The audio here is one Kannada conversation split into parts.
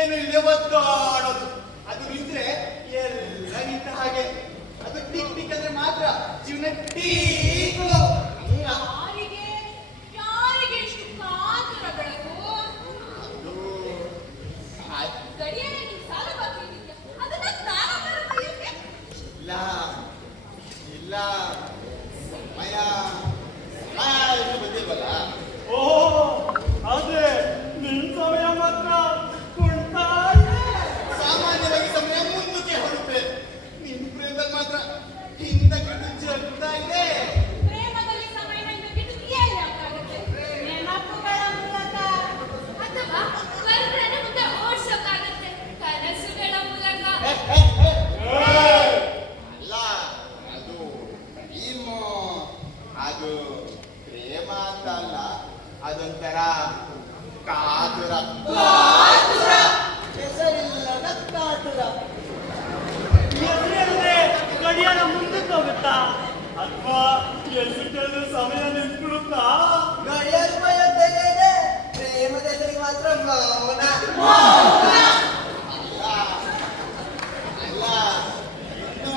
ಏನು ಇಲ್ಲದೆ ಒದ್ದಾಡೋದು. ಅದು ನಿಂತ್ರೆ ಎಲ್ಲ ನಿಂತ ಹಾಗೆ. ಅದು ಟಿಕ್ ಟಿಕ್ ಅಂದ್ರೆ ಮಾತ್ರ ಜೀವನ ಟೀಕು. ಯಾರಿಗೆ ಇಷ್ಟು ಕಾತರ ಬೆಳಕು? ಗಡಿಯಾರೆ ನೀನು ಸಾಲ ಬಾಕಿದ್ಯಾ? ಅದನ್ನ ಇಲ್ಲ ಇಲ್ಲ, ಸಮಯ ಇನ್ನು ಬಂದಿಲ್ವಲ್ಲ. ಓಹೋ, ಅದೇ ನಿನ್ ಸಮಯ ಮಾತ್ರ ಕುಂಟಾ. ಸಾಮಾನ್ಯವಾಗಿ ಸಮಯ ಮುಂದಕ್ಕೆ ಹೊರಡುತ್ತೆ, ನಿನ್ನ ಪ್ರೇಮದಲ್ಲಿ ಮಾತ್ರ ಹಿಂದಕ್ಕೆ ಜಗ್ತಾ ಇದೆ. ಪ್ರೇಮದಲ್ಲಿ ಸಮಯ ಹಿಂದಕ್ಕಿಟ್ಟು ಏನಾಗುತ್ತೆ? ನೆನಪುಗಳ ಮೂಲಕ ಅಥವಾ ಕರ್ರನ ಮುಂದೆ ಓಡಿಸೋಕ್ಕಾಗತ್ತೆ ಕನಸುಗಳ ಮೂಲಕ. ಅಲ್ಲ, ಅದು ಅದು ಪ್ರೇಮ ಅಂತ ಅಲ್ಲ, ಅದೊಂಥರ ಕಾತುರ. ಹೆಸರಿಲ್ಲದ ಕಾತುರ. ಎದುರೇ ಗಡಿಯಾರ ಮುಂದಕ್ಕೆ ಹೋಗುತ್ತಾ ಅಥವಾ ಎಲ್ಲಿ ಸಮಯ ನಿಂತ್ಬಿಡುತ್ತಾ? ಗಡಿಯಾರ ಬಯದ್ದೇನೆ ಇದೆ, ಪ್ರೇಮದ ಹೆಸರಿಗೆ ಮಾತ್ರ ಮೌನ. ಅಲ್ಲ, ಇನ್ನು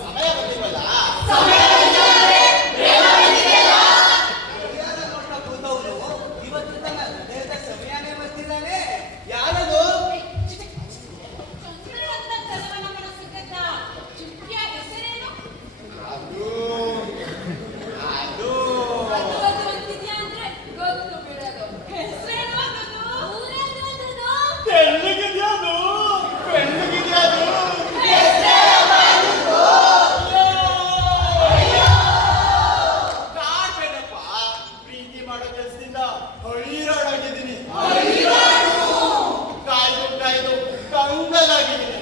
ಸಮಯ ಬಂದಿಲ್ವಲ್ಲ. ಇವತ್ತು ತನ್ನ ಹೃದಯದ ಸಮಯನೇ ಬರ್ತಿದ್ದಾನೆ. ಯಾರದು? ಚಂದ್ರನಂತ ಚಲವನ ಮನಸ್ಸಿದ್ದ ಚುಕ್ಕಿಯ ಹೆಸರೇನು? ಅದು ಅದು ಅದು ಅದು ಅಂತಿದ್ಯಾ ಅಂದ್ರೆ ಗೊತ್ತು ಬಿಡೋದು. ಹೆಸರೇನು ಅದದು? ಊರೇನು ಅದದು? ತೆಳ್ಳಗಿದ್ಯಾ ಅದು? ಬೆಳ್ಳಗಿದ್ಯಾ ಅದು? ಕಾಡ್ಬೇಡಪ್ಪ, ಪ್ರೀತಿ ಮಾಡೋ ಕೆಲಸದಿಂದ ಹೈರಾಡಾಗಿದ್ದೀನಿ. ಕಾಯ್ದು ಕಾಯ್ದು ಕಂಗಲಾಗಿದ್ದೀನಿ.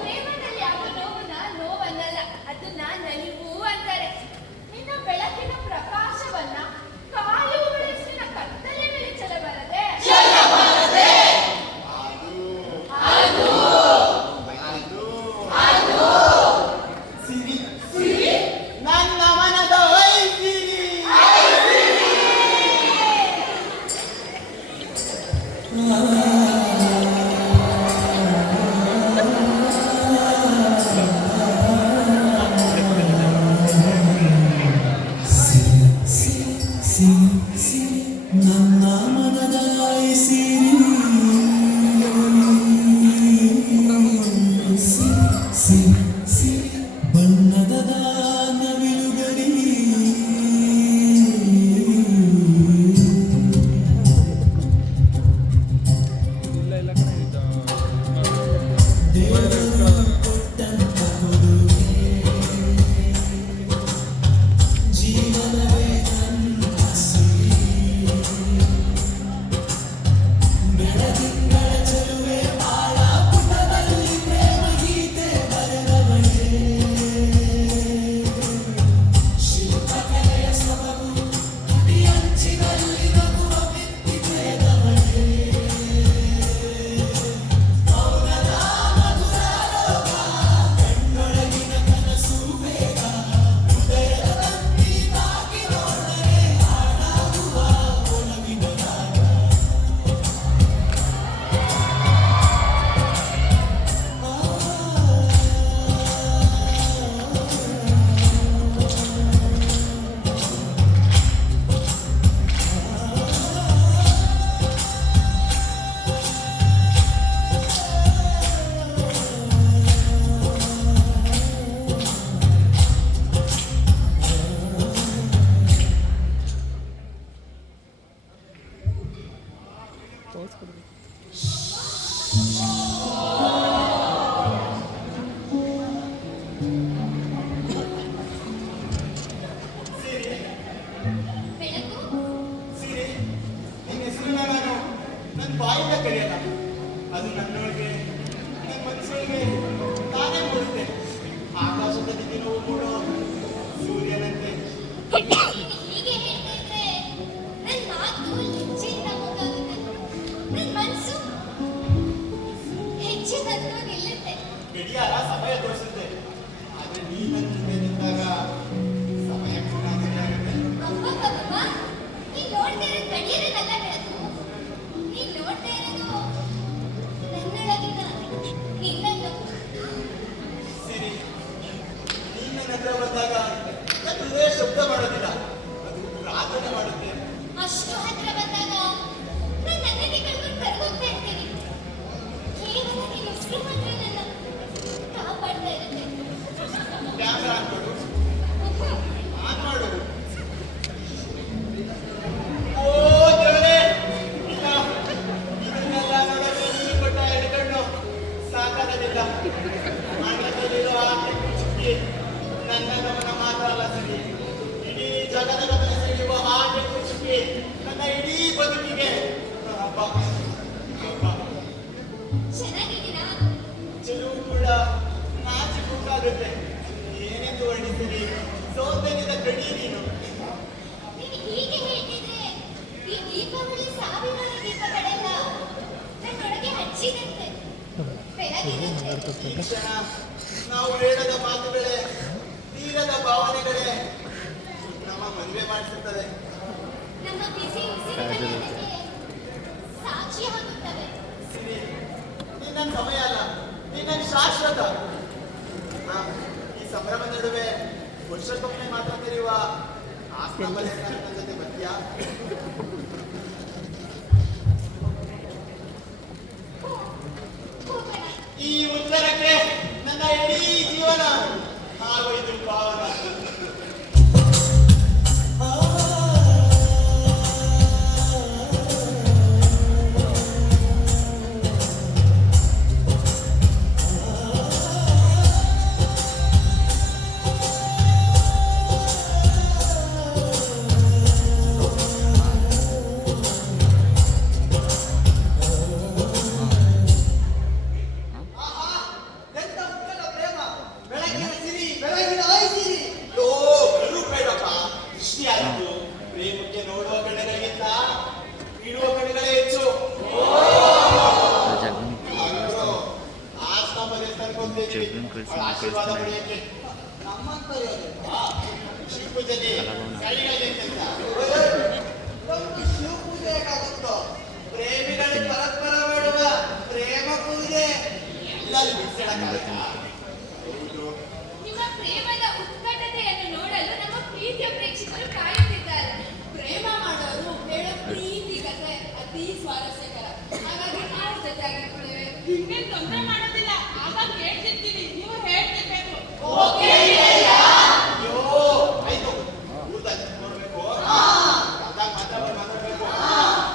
ಪ್ರೇಮದಲ್ಲಿ ಆಗೋ ನೋವನ್ನ ನೋವನ್ನಲ್ಲ, ಅದನ್ನ ನಲಿವು ಅಂತಾರೆ. ನಿನ್ನ ಬೆಳಕಿನ ಪ್ರಕಾಶವನ್ನ ಕಾಯುವ ವಯಸ್ಸಿನ ಕತ್ತಲೆ ಮೇಲೆ ಚೆಲ್ಲಬಾರದೆ. ಅದು ಸಿರಿ, ನನ್ನ ಮನದ ಐಸಿರಿ. ನನ್ನ ಮನದ ಸಿರಿ ಬಣ್ಣದ ನವಿಲುಗರಿ ಜೀವನವೇ ನನ್ನ ಸಿರಿ ಬೆಳದಿಂಗಳ ಚೆಲುವೆ ಬಾಳ ಪುಟದಲ್ಲಿ ಪ್ರೇಮ ಗೀತೆ ಬರೆದವಳೇ ಶಿಲ್ಪಕಲೆಯ ಸೊಬಗು ಅಂಚಿನಲ್ಲಿ ನಗುವ ಬಿತ್ತಿದವಳೇ ಮೌನದ ಮಧುರ ಲೋಕ ಕಣ್ಣೊಳಗಿನ ಕನಸು ಬೇಗ ಹೃದಯದ ತಂತಿ ತಾಕಿ ನೋಡರೆ ಹಾಡಾಗುವ ಒಲವಿನ ರಾಗ. ಬೆಳಕು ಸಿರಿ, ನಿನ್ನ ಹೆಸರನ್ನ ನಾನು ನನ್ನ ಬಾಯಿಂದ ಕರೆಯಲ್ಲ. ಅದು ನನ್ನೊಳಗೆ, ನನ್ನ ಮನಸ್ಸೊಳಗೆ ತಾನೇ ಮೂಡುತ್ತೆ. ಆಕಾಶದಲ್ಲಿ ದಿನವೂ ಮೂಡೋ ಸೂರ್ಯನಂತೆ. ಹೀಗೆ ಹೇಳ್ತಾ ಇದ್ರೆ ನನ್ನ ಮಾತು ಹೆಜ್ಜೆಯಿಂದ ಹೋಗಾಗುತ್ತೆ, ನನ್ನ ಮನಸ್ಸು ಹೆಜ್ಜೆ ತಕ್ಕ ನಿಲ್ಲುತ್ತೆ. ಗಡಿಯಾರ ಸಮಯ ತೋರಿಸುತ್ತೆ, ಆದ್ರೆ ನೀ ನನ್ನ ಜೊತೆ ನಿಂತಾಗ ಸಮಯ ಕೂಡ ಆಗುತ್ತೆ. ಅಬ್ಬಬ್ಬಬ್ಬ, ನೀನ್ ನೋಡ್ತಾ ಇರೋದು ಗಡಿಯಾರನಲ್ಲ ಬೆಳಕು, ನೀನ್ ನೋಡ್ತಾ ಇರೋದು ಈ ಕ್ಷಣ ನಾವು ಹೇಳದ ಮಾತುಗಳೇ, ತೀರದ ಭಾವನೆಗಳೇ ನಮ್ಮ ಮದುವೆ ಮಾಡಿಸುತ್ತದೆ. ನಮ್ಮ ಬಿಸಿ ಉಸಿರುಗಳಿಗೆ ಸಾಕ್ಷಿಯಾಗುತ್ತವೆ. ಸಿರಿ, ನಿನ್ನ ಸಮಯ ಅಲ್ಲ, ನಿನ್ನ ಶಾಶ್ವತ. ಈ ಸಂಭ್ರಮ ನಡುವೆ ವರ್ಷಕ್ಕೊಮ್ಮೆ ಮಾತ್ರ ತೆರೆಯುವ ಆ ಸ್ತಂಭದಲ್ಲಿ ನನ್ನ ಜೊತೆ ಬರ್ತೀಯಾ? ಈ ಉತ್ತರಕ್ಕೆ ನನ್ನ ಇಡೀ ಜೀವನ ಹಾರೊಯ್ದು ಪಾವನ. ಪ್ರೇಮಿಗಳು ಪರಸ್ಪರ ಮಾಡುವ ಪ್ರೇಮ ಪೂಜೆ ಎಲ್ಲರೂ ನಿಮ್ಮ ಪ್ರೇಮದ ಉತ್ಕಟತೆಯನ್ನು ನೋಡಲು ನಮ್ಮ ಪ್ರೀತಿಯ ಪ್ರೇಕ್ಷಕರು ಕಾಯುತ್ತಿದ್ದಾರೆ. ಪ್ರೇಮ ಮಾಡೋರು ಹೇಳೋ ಪ್ರೀತಿ ಕಥೆ ಅತಿ ಸ್ವಾರಸ್ಯಕರ. ಹಾಗಾಗಿ ನಾವು ಜೊತೆಯಾಗಿರ್ತೇವೆ. ನಿಮ್ಗೆ ತೊಂದರೆ ಮಾಡೋದಿಲ್ಲ, ಆಗ ಕೇಳ್ತಿರ್ತೀವಿ, ನೀವು ಹೇಳ್ತಿರ್ಬೇಕು.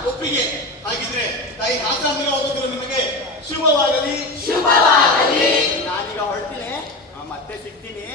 ಒಪ್ಪಿಗೆ. ಹಾಗಿದ್ರೆ ತಾಯಿ ಆಶ್ರಮಕ್ಕೆ ಹೋಗೋದಿಲ್ಲ ನಿಮಗೆ ಶುಭವಾಗಲಿ. ನಾನೀಗ ಹೊರಡ್ತೀನಿ, ಮತ್ತೆ ಸಿಗ್ತೀನಿ.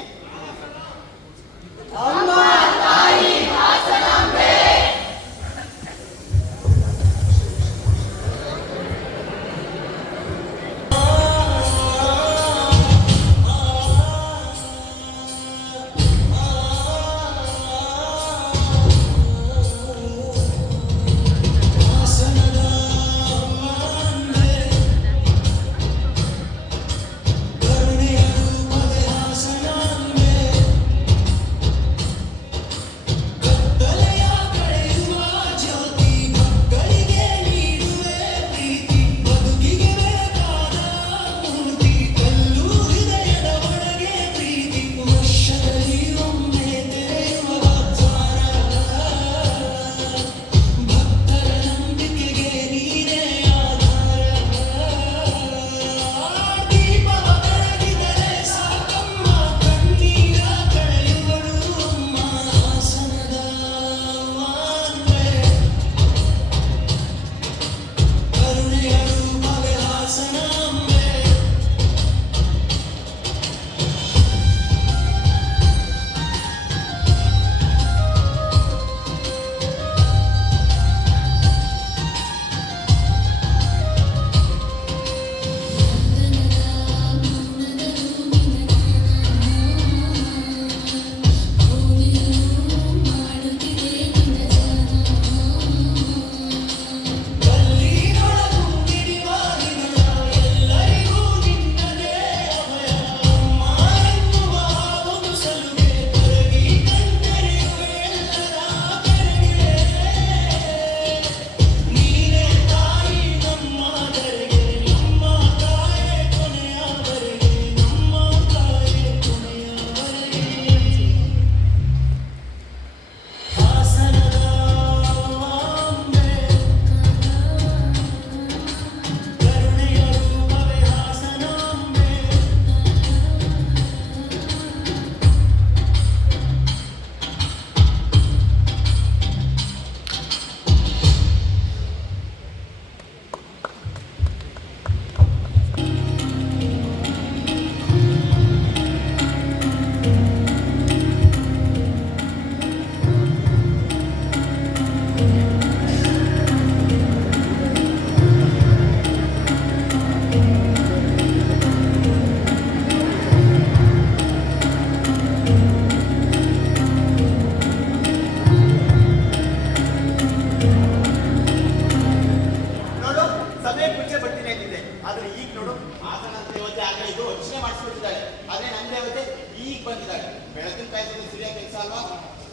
ಆದ್ರೆ ಈಗ ನೋಡು ಆಸನ ದೇವತೆ ಆಗಲಿ ಎಂದು ಅರ್ಚನೆ ಮಾಡಿಸ್ಬಿಟ್ಟಿದ್ದಾಳೆ. ಆದ್ರೆ ನನ್ನ ದೇವತೆ ಈಗ ಬಂದಿದ್ದಾಳೆ. ಬೆಳಕಿನ ಕಾಯ್ದು ಸರಿಯಾದ ಕೆಲಸ ಅಲ್ವಾ?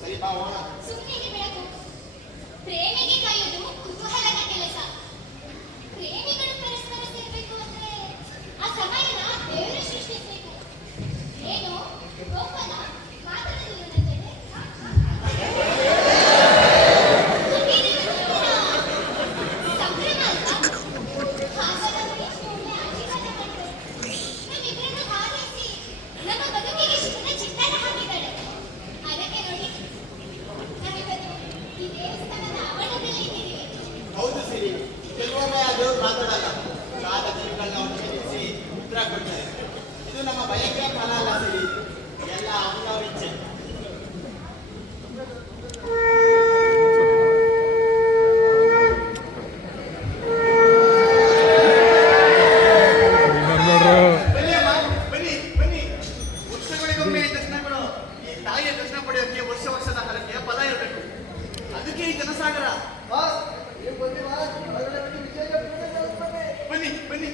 ಸರಿ ಬಾ ಹೋಗೋಣ. ಸುಮ್ಮನೆ ಬೆಳಕು. ಪ್ರೇಮಿಗೆ ಕಾಯೋದು ಕುತೂಹಲದ ಕೆಲಸ. ಪ್ರೇಮಿಗಳು ಪರಸ್ಪರ ಸೇರ್ಬೇಕು ಅಂದ್ರೆ ಆ ಸಮಯನ ದೇವರು ಸೃಷ್ಟಿಸ್ಬೇಕು. ಏನು ಗೋಪನ ಮಾತಾಡೋದಿಲ್ಲ ನನ್ನ ಜೊತೆ? ಸಂಭ್ರಮ ಅಲ್ವಾ? ಹಾಗಾದ್ರೆ ಎಷ್ಟು ಒಳ್ಳೆ ಆಶೀರ್ವಾದ ಮಾಡ್ತಾರೆ. ನಮ್ಮಿಬ್ಬರನ್ನು ಹಾರೈಸಿ ನಮ್ಮ ಬದುಕಿಗೆ ಶಿವನ ಚಿತ್ತಾರ ಹಾಕಿದ್ದಾಳೆ. ಅದಕ್ಕೆ ನೋಡಿ ನಾವಿವತ್ತು ಈ ದೇವಸ್ಥಾನದ ಆವರಣದಲ್ಲಿ ಇದ್ದೀವಿ. ಹೌದು ಸಿರಿ, ಕೆಲವೊಮ್ಮೆ ಆ ದೇವ್ರು ಮಾತಾಡಲ್ಲ. ಕಾಲ ಜೀವಗಳನ್ನ ಒಟ್ಟಿಗೆ ನಿಲ್ಲಿಸಿ ಉತ್ತರ ಕೊಡ್ತಾರೆ. ಇದು ನಮ್ಮ ಬಯಕೆ ಫಲ ಅಲ್ಲ ಸಿರಿ, ಎಲ್ಲ ಅವನವರ ಇಚ್ಛೆ. ಬನ್ನಿ ಅಮ್ಮ, ಬನ್ನಿ ಬನ್ನಿ. ವರ್ಷಗಳಿಗೊಮ್ಮೆ ಈ ದರ್ಶನಗಳು. ಈ ತಾಯಿಯ ದರ್ಶನ ಪಡೆಯೋಕೆ ವರ್ಷ ವರ್ಷದ ಹರಕೆ ಫಲ ಇರಬೇಕು. ಅದಕ್ಕೆ ಈ ಜನಸಾಗರ. ಬನ್ನಿ ಬನ್ನಿ.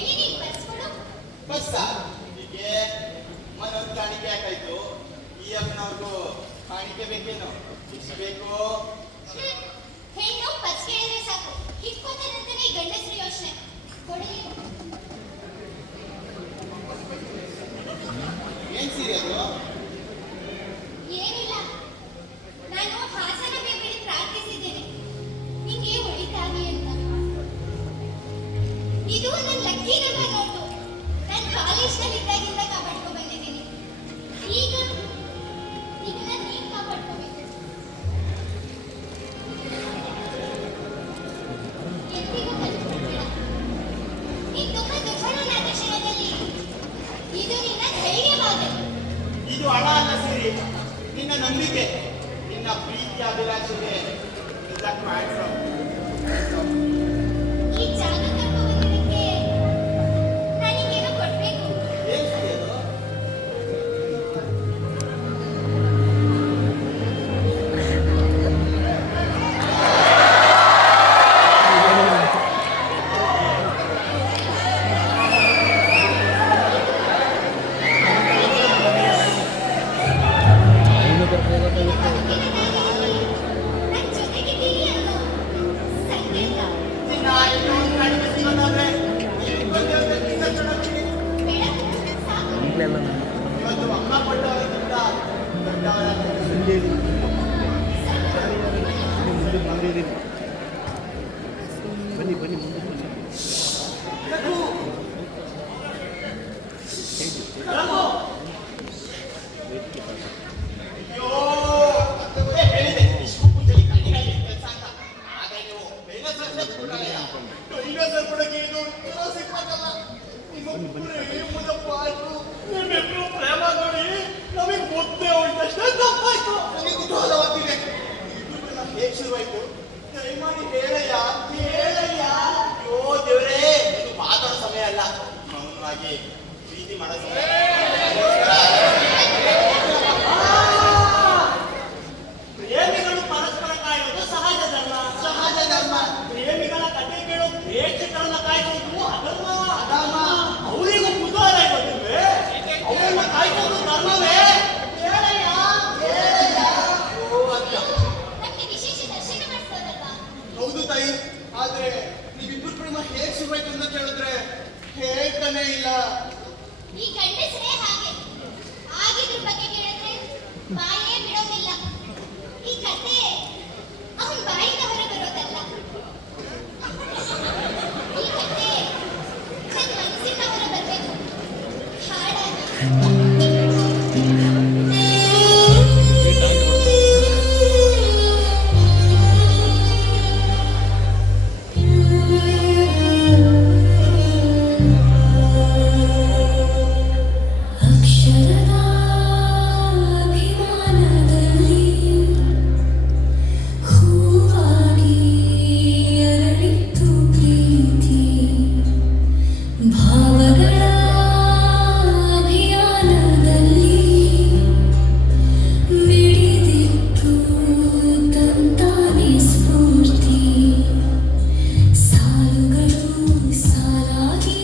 ಎಲ್ಲಿಗೆ ಬರ್ಸ್ಕೊಡು? ಬಸ್ಸ ಹೀಗೆ ಮನೋರ್ ಕಾಣಿಕೆ ಯಾಕಾಯ್ತು? ಈ ಅಮ್ಮನವ್ರಿಗೂ ಕಾಣಿಕೆ ಬೇಕೇನು? ಶಿಕ್ಷೆ ಬೇಕು. ಹೆಣ್ಣು ಪಚ್ಕೆಳಿದ್ರೆ ಸಾಕು, ಹಿಕ್ಕೋತಾನಂತಾನೆ ಈ ಗಂಡಸ್ರು ಯೋಚನೆ. ಕೊಡಿ. ಏನ್ ಸೀರೆ ಅದು? ಏನಿಲ್ಲ, ನಾನು ಹಾಸನ ಬೇಬಿ ಪ್ರಾರ್ಥಿಸಿದ್ದೇನೆ ನಿಂಗೆ ಒಳಿತಾಗಿ ಅಂತ. ಇದು ನನ್ನ ಲಕ್ಕಿ ನಂಬರ್ ನೋಟು. ನಾನು ಕಾಲೇಜ್ನಲ್ಲಿ ಇದ್ದಾಗಿಂದ ಕಾಪಾಡ್ಕೊ ಬಂದಿದ್ದೀನಿ. ಈಗ ಇದನ್ನ ನೀನ್ ಕಾಪಾಡ್ಕೋಬೇಕು. ಎಂದಿಗೂ ಕಲ್ತ್ಕೊಳ್ಬೇಡ. ನೀನ್ ತುಂಬಾ ದುರ್ಬಲನಾದ ಕ್ಷಣದಲ್ಲಿ ಇದು ನಿನ್ನ ಧೈರ್ಯವಾಗಲಿ. ಇದು ಹಣ ಅಲ್ಲ ಸಿರಿ, ನಿನ್ನ ನಂಬಿಕೆ, ನಿನ್ನ ಪ್ರೀತಿ ಅಭಿಲಾಷೆಗೆ ಈ ಜಾಗ ಕರ್ಕೊ ಬಂದಿದ್ದಕ್ಕೆ ನನಗೇನೋ ಕೊಡ್ಬೇಕು. ಏನ್ ಸಿರಿ ಅದು? ನನ್ನ ಜೊತೆಗಿದ್ದೀರಿ ಅನ್ನೋ ಸಂಕೇತ. ನಿನ್ನ ಇನ್ನೊಂದು ಕಡಿಮೆ ಸಿಗೋದಾದ್ರೆ ನೀನು ಬಂದಿರೋದು ನಿನ್ನ ಚುನಾವಣೆ. ಬೆಳಕು ಸಾಕು. ಇವತ್ತು ಅಮ್ಮ ಕೊಟ್ಟವರಿಗಿಂತ ದೊಡ್ಡವರಾಗಿದ್ದಾರೆ. ರಘು! ರಘು! ಅಯ್ಯೋ, ಮತ್ತೆ ಹೇಳಿದೆ ಇಷ್ಟು ಪೂಜೆಗೆ ಕಣ್ಣಿಗಾಗಿ ಕೆಲಸ ಅಂತ. ಆದ್ರೆ ನೀವು ಡೈನೋಸರ್ ಬಿಟ್ಬಿಟ್ರಲ್ಲಯ್ಯ. ಡೈನೋಸರ್ ಬಿಡಕ್ಕೆ ಇದು ಸಿಕ್ಬೇಕಲ್ಲ. ನಿಮ್ಮಿಬ್ರು ಪ್ರೇಮ ನೋಡಿ ನಮಗೆ ಮುದ್ದೆ ಉಂಟಷ್ಟೇ ತಪ್ಪಾಯ್ತು. ನನಗೆ ಕುತೂಹಲವಾಗಿದೆ. ಇಬ್ಬರನ್ನ ಹೇಗೆ ಶುರುವಾಯ್ತು? ದಯಮಾಡಿ ಹೇಳಯ್ಯ, ಹೇಳಯ್ಯ. ಅಯ್ಯೋ ದೇವ್ರೇ, ಇದು ಮಾತಾಡೋ ಸಮಯ ಅಲ್ಲ, ಮೌನವಾಗಿ ಪ್ರೀತಿ ಮಾಡೋ ಸಮಯ. ಪ್ರೇಮಿಗಳು ಪರಸ್ಪರ ಕಾಯೋದು ಸಹಜ ಧರ್ಮ. ಸಹಜ ಧರ್ಮ. ಪ್ರೇಮಿಗಳ ಕಥೆ ಕೇಳೋ ಪ್ರೇಕ್ಷಕರನ್ನ ಕಾಯ್ಸೋದು ಅಧರ್ಮ. ಅಧರ್ಮ. ಅವರಿಗೂ ಕುತೂಹಲ ಇರೋದಿಲ್ವೇ? ಅವರನ್ನ ಕಾಯ್ಸೋದು ಧರ್ಮವೇ? ಹೇಳಯ್ಯ, ಹೇಳಯ್ಯ. ಅಯ್ಯೋ ಅಂತ. ನಮ್ಗೆ ವಿಶೇಷ ದರ್ಶನ ಮಾಡಿಸೋದಲ್ವಾ? ಹೌದು ತಾಯಿ, ಆದ್ರೆ ನೀವಿಬ್ಬರು ಪ್ರೇಮ ಹೇಗೆ ಶುರುವಾಯ್ತು ಅಂತ ಕೇಳಿದ್ರೆ ಹೇಳ್ತಾನೆ ಇಲ್ಲ. ಈ ಗಂಡಸರೇ ಹಾಗೆ. ಆಗಿದ್ರ ಬಗ್ಗೆ ಕೇಳಿದ್ರೆ ಬಾಯೇ ಬಿಡೋದಿಲ್ಲ. ಈ ಕತೆ ಅವನ್ ಬಾಯಿಂದ ಹೊರ ಬರೋದಲ್ಲ. ಈ ಕತೆ ನನ್ನ ಮನಸ್ಸಿಂದ ಹೊರ ಬರ್ಬೇಕು. ಹಾಡಾಗಿ ಅಕ್ಷರದ ಅಭಿಮಾನದಲ್ಲಿ ಹೂವಾಗಿ ಅರಳಿತ್ತು ಪ್ರೀತಿ. ಭಾವಗಳ ಅಭಿಯಾನದಲ್ಲಿ ಮಿಡಿದಿತ್ತು ತಂತಾನೆ ಸ್ಫೂರ್ತಿ. ಸಾಲುಗಳು ಸಾಲಾಗಿ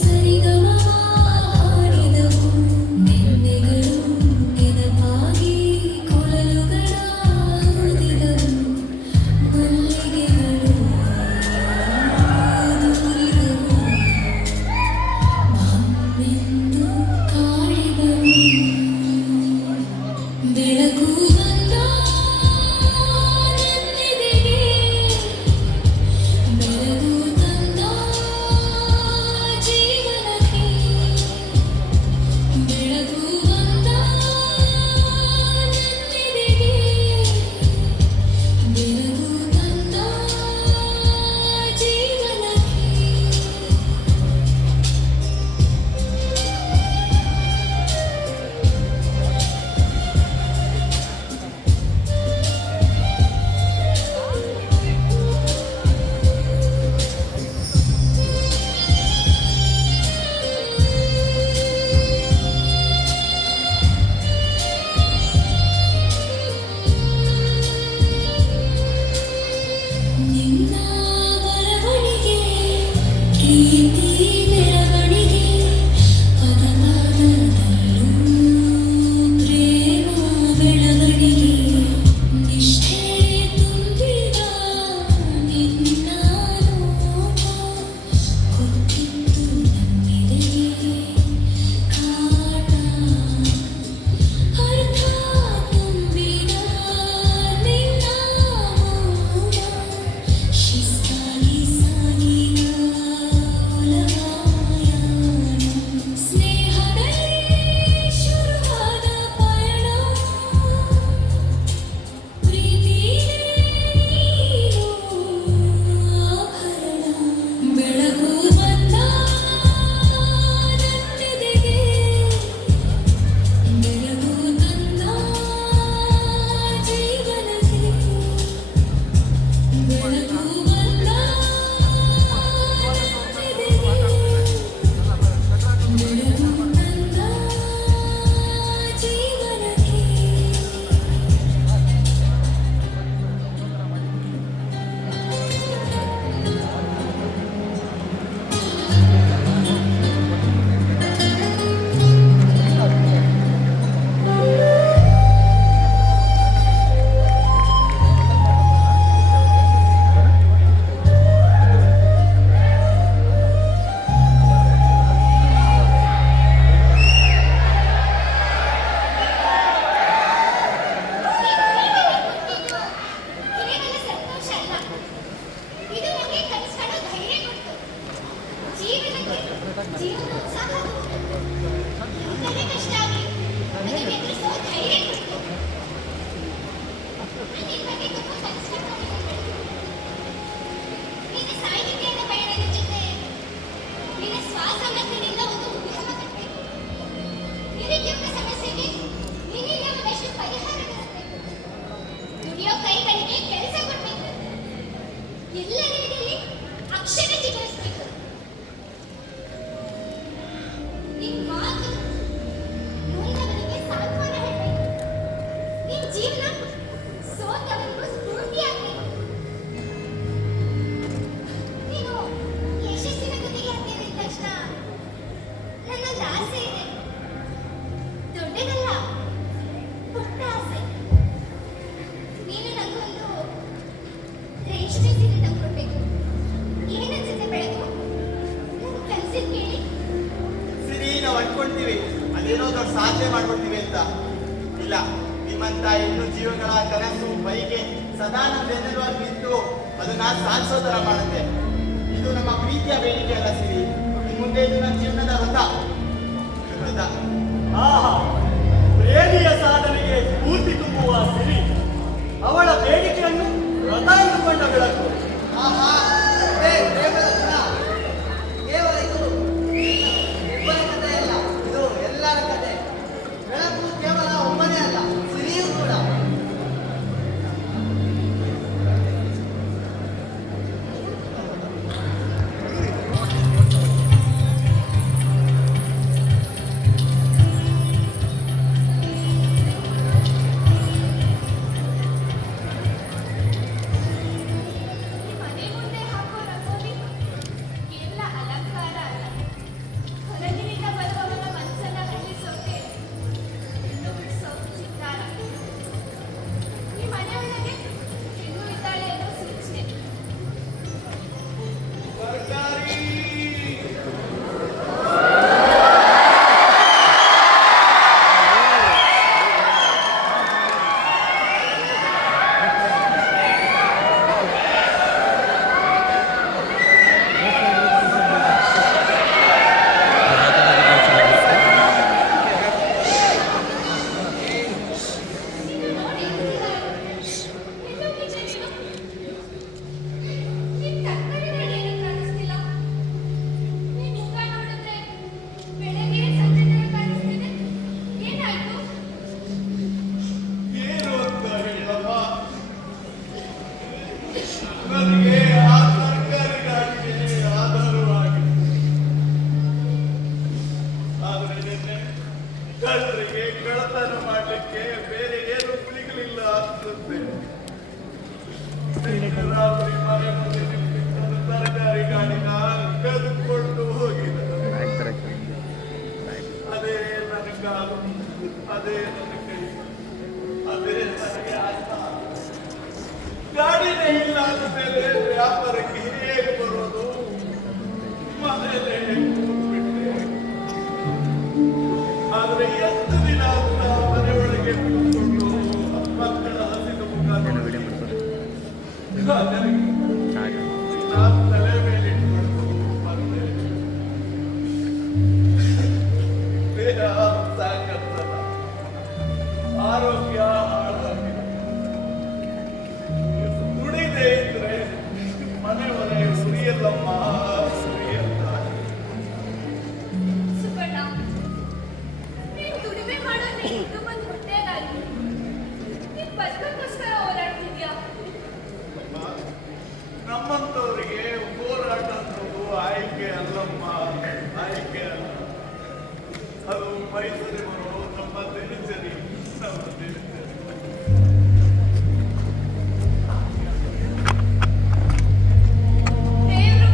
ಸರಿಗಮವ ಹಾಡಿದವು. ನಿನ್ನೆಗಳು ನೆನಪಾಗಿ ಕೊಳಲುಗಳ ಊದಿದವು. ಮಲ್ಲಿಗೆಗಳು ದೂರಿದವು. ಹಮ್ಮೆಂದು ಕಾಡಿದವು. ಬೆಳಕು ಬಂದ ನನ್ನೆದೆಗೆ ಬೆಳಗು ತಂದ ಜೀವನಕ್ಕೆ. ಬೆಳಗು ಬಂದ ನನ್ನೆದೆಗೆ ಬೆಳಗು ತಂದ ಜೀವನಕ್ಕೆ. ನಿನ್ನ ಬರವಣಿಗೆ ಪ್ರೀತಿ ಮೆರವಣಿಗೆ. ಪದನಾದದಲ್ಲೂ ಪ್ರೇಮ ಬೆಳವಣಿಗೆ. ನಿಷ್ಠೆ ತುಂಬಿದ ನಿನ್ನ ನೋಟ ಕೊಟ್ಟಿತ್ತು ನನ್ನೆದೆಗೆ ಕಾಟ. ಅರ್ಥ ತುಂಬಿದ ನಿನ್ನ ಮೌನ ಶಿಸ್ತಾಗಿ ಸಾಗಿದ ಒಲವಾಯಾನ. ಸ್ನೇಹದಲ್ಲಿ ಶುರುವಾದ ಪಯಣ ಪ್ರೀತಿಯೇ ನೀನು ಆಭರಣ. ಬೆಳಕು ಬಂದ ನನ್ನೆದೆಗೆ ಬೆಳಗು ತಂದ ಜೀವನಕ್ಕೆ. ಬೆಳಗು ಬಂದ ನನ್ನೆದೆಗೆ ಬೆಳಗು ತಂದ ಜೀವನಕ್ಕೆ. ಕೇವಲ ಸಂತೋಷ ಅಲ್ಲ, ಇದು ನನಗೆ ಕನಸು ಧೈರ್ಯ ಕೊಡ್ತು. ಜೀವನಕ್ಕೆ ಜೀವನೋತ್ಸಾಹ ತುಂಬಿತು. ಎಂಥದೇ ಕಷ್ಟ ಆಗಲಿ ಅದನ್ನು ಎದುರಿಸೋ ಧೈರ್ಯ ಕೊಡ್ತು. ನಾನು ನಿನ್ನ ಬಗ್ಗೆ ತುಂಬ ಕನಸು ಮಾಡಿದ್ದೆ. ನಿನ್ನ ಸಾಹಿತ್ಯದ ಪಯಣದ ಜೊತೆ ನಿನ್ನ ಸ್ವಸಮರ್ಥನೆಯಿಂದ ಒಂದು ಉದ್ಯಮ ಕಟ್ಟಬೇಕು. ನಿರುದ್ಯೋಗ ಸಮಸ್ಯೆಗೆ ನಿನ್ನಿಂದ ಒಂದಷ್ಟು ಪರಿಹಾರ ತರಬೇಕು. ದುಡಿಯೋ ಕೈಗಳಿಗೆ ಕೆಲಸ ಕೊಡ್ಬೇಕು. ಎಲ್ಲರಿಗೂ ಅಕ್ಷರ ಚಿಗುರಿಸ್ಬೇಕು. ನಿನ್ ಮಾತು ನೊಂದವರಿಗೆ ಸಾಂತ್ವನ ಹೇಳ್ಬೇಕು. ನಿನ್ ಜೀವನ ಸೋತವರಿಗೂ ಸ್ಫೂರ್ತಿ ಆಗ್ಬೇಕು. ಸಾಧನೆ ಮಾಡ್ಬಿಡ್ತೀವಿ ಅಂತ. ಇಲ್ಲ, ನಿಮ್ಮಂತ ಹೆಣ್ಣು ಜೀವಗಳ ಕನಸು ಬೈಗೆ ಸದಾ ನಮ್ಮ ಬೆನ್ನೆಲುವಾಗಿ ನಿಂತು ಅದನ್ನ ಸಾಧಿಸೋ ತರ ಮಾಡುತ್ತೆ. ಇದು ನಮ್ಮ ಪ್ರೀತಿಯ ಬೇಡಿಕೆ ಅಲ್ಲ ಸಿರಿ, ಇನ್ನು ಮುಂದೆ ಇದು ನನ್ನ ಜೀವನದ ವ್ರತ. ಆಹಾ, ಪ್ರೇಮಿಯ ಸಾಧನೆಗೆ ಸ್ಫೂರ್ತಿ ತುಂಬುವ ಸಿರಿ, ಅವಳ ಬೇಡಿಕೆಯನ್ನು ವ್ರತ ಎಂದುಕೊಂಡ ಬೆಳಕು. ಆಹಾ, ಇದೇ ಪ್ರೇಮರತ್ನ. ಕೇವಲ ಇದು ಒಬ್ಬನ ಕಥೆ ಅಲ್ಲ, ಇದು ಎಲ್ಲರ ಕಥೆ. ಬೆಳಕು ಕೇವಲ ಒಬ್ಬನೇ ಅಲ್ಲ, ಸಿರಿಯೂ ಕೂಡ. ಮನೆ ಮುಂದೆ ಹಾಕೋ ರಂಗೋಲಿ ಕೇವಲ ಅಲಂಕಾರ ಅಲ್ಲ, ಹೊರಗಿನಿಂದ ಬರುವವನ ಮನಸ್ಸನ್ನ ಹಳ್ಳಿಸೋಕೆ ಹೆಣ್ಣು ಬಿಡಿಸೋ ಚಿತ್ತಾರ. ಈ ಮನೆಯೊಳಗೆ ಹೆಣ್ಣು ಇದ್ದಾಳೆ ಅನ್ನೋ ಸೂಚನೆ. ನೀನು ನೋಡಿ ಎಲ್ಲೋ ನಿಜ ನೀನ್ ತಕ್ಕಡಿನಲ್ಲಿ ಏನು ಕಾಣಿಸ್ತಿಲ್ಲ. ನೀನ್ ಮುಖ ನೋಡಿದ್ರೆ ಬೆಳಗ್ಗೆ ಸಂಜೆ ತರ ಕಾಣಿಸ್ತಿದೆ. ಏನಾಯ್ತು? ಏನು ಅಂತ ಹೇಳಮ್ಮ, ನನಗೆ ಆ ತರಕಾರಿ ಗಾಡಿಗೆ ಆಧಾರವಾಗಿ, ಆದ್ರೆ ನಿನ್ನೆ ಕಳ್ಳರಿಗೆ ಕಳ್ಳತನ ಮಾಡಲಿಕ್ಕೆ ಬೇರೆ ಏನು ಸಿಗಲಿಲ್ಲ ಅನ್ಸುತ್ತೆ. ನಿನ್ನೆ ರಾತ್ರಿ ಮನೆ ಮುಂದೆ ನಿಂತಿದ್ದ ತರಕಾರಿ ಗಾಡಿನ ಕದ್ದುಕೊಂಡು ಹೋಗಿದ. ಅದೇ ನನ್ನ ಕಾಲು, ಅದೇ ನನ್ನ ಕೈ, ಅದೇ ನನಗೆ ಆಯ್ತ. ಗಾಡಿನೇ ಇಲ್ಲ ಅಂದ್ಮೇಲೆ ವ್ಯಾಪಾರಕ್ಕೆ ಹೇಗೆ ಬರೋದು? ಮನೇಲೆ ಕೂತ್ಬಿಟ್ಟೆ. ಆದ್ರೆ ಎಷ್ಟು ದಿನ ಅಂತ ಮನೆಯೊಳಗೆ ಕೂತ್ಕೊಂಡು ಮಕ್ಕಳ ಹಸಿದ ಮುಖ ನೋಡಿ ನಾನು ತಲೆ ಮೇಲೆ ಇಟ್ಕೊಂಡು ಬಂದೆ. ದೇಹ ಸಾಕತ್ತಲ್ಲ, ಆರೋಗ್ಯ ಹಾಳಾಗಿದೆ. ದುಡಿದೆ ಇದ್ರೆ ಮನೆ ಮನೆ ಸುರಿಯಲ್ಲಮ್ಮ, ಸುರಿಯಲ್ಲ. ಸುಬ್ಬಣ್ಣ, ನೀನ್ ದುಡಿಮೆ ಮಾಡೋ ನಿನ್ ಕುಟುಂಬದ ಹೊಟ್ಟೆಗಾಗಿ ನೀನ್ ಬದುಕೋಸ್ಕರ ಹೋರಾಡ್ತಿದ್ಯಾ. ನಮ್ಮಂತವರಿಗೆ ಹೋರಾಟ ಅನ್ನೋದು ಆಯ್ಕೆ ಅಲ್ಲಮ್ಮ, ಆಯ್ಕೆ ಅಲ್ಲ. ಅದು ಮೈಸೂರಿ ಬರೋ ನಮ್ಮ ದಿನಚರಿ, ನಮ್ಮ ದಿನಚರಿ. ದೇವ್ರು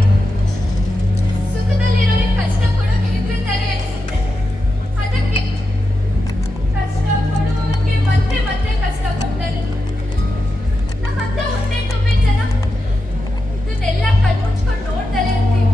ಸುಖದಲ್ಲಿರೋರಿಗೆ ಕಷ್ಟ ಕೊಡೋಕೆ ಹೆದರ್ತಾರೆ ಅನ್ಸುತ್ತೆ. ಅದಕ್ಕೆ ಕಷ್ಟ ಕೊಡುವವರಿಗೆ ಮತ್ತೆ ಮತ್ತೆ ಕಷ್ಟ ಕೊಡ್ತಾರೆ. ನಮ್ಮಂತ ಹೊಟ್ಟೆ ತುಂಬಿ ಜನ ಇದನ್ನೆಲ್ಲ ಕಣ್ಮುಚ್ಕೊಂಡು ನೋಡ್ತಾರೆ ಇರ್ತೀವಿ.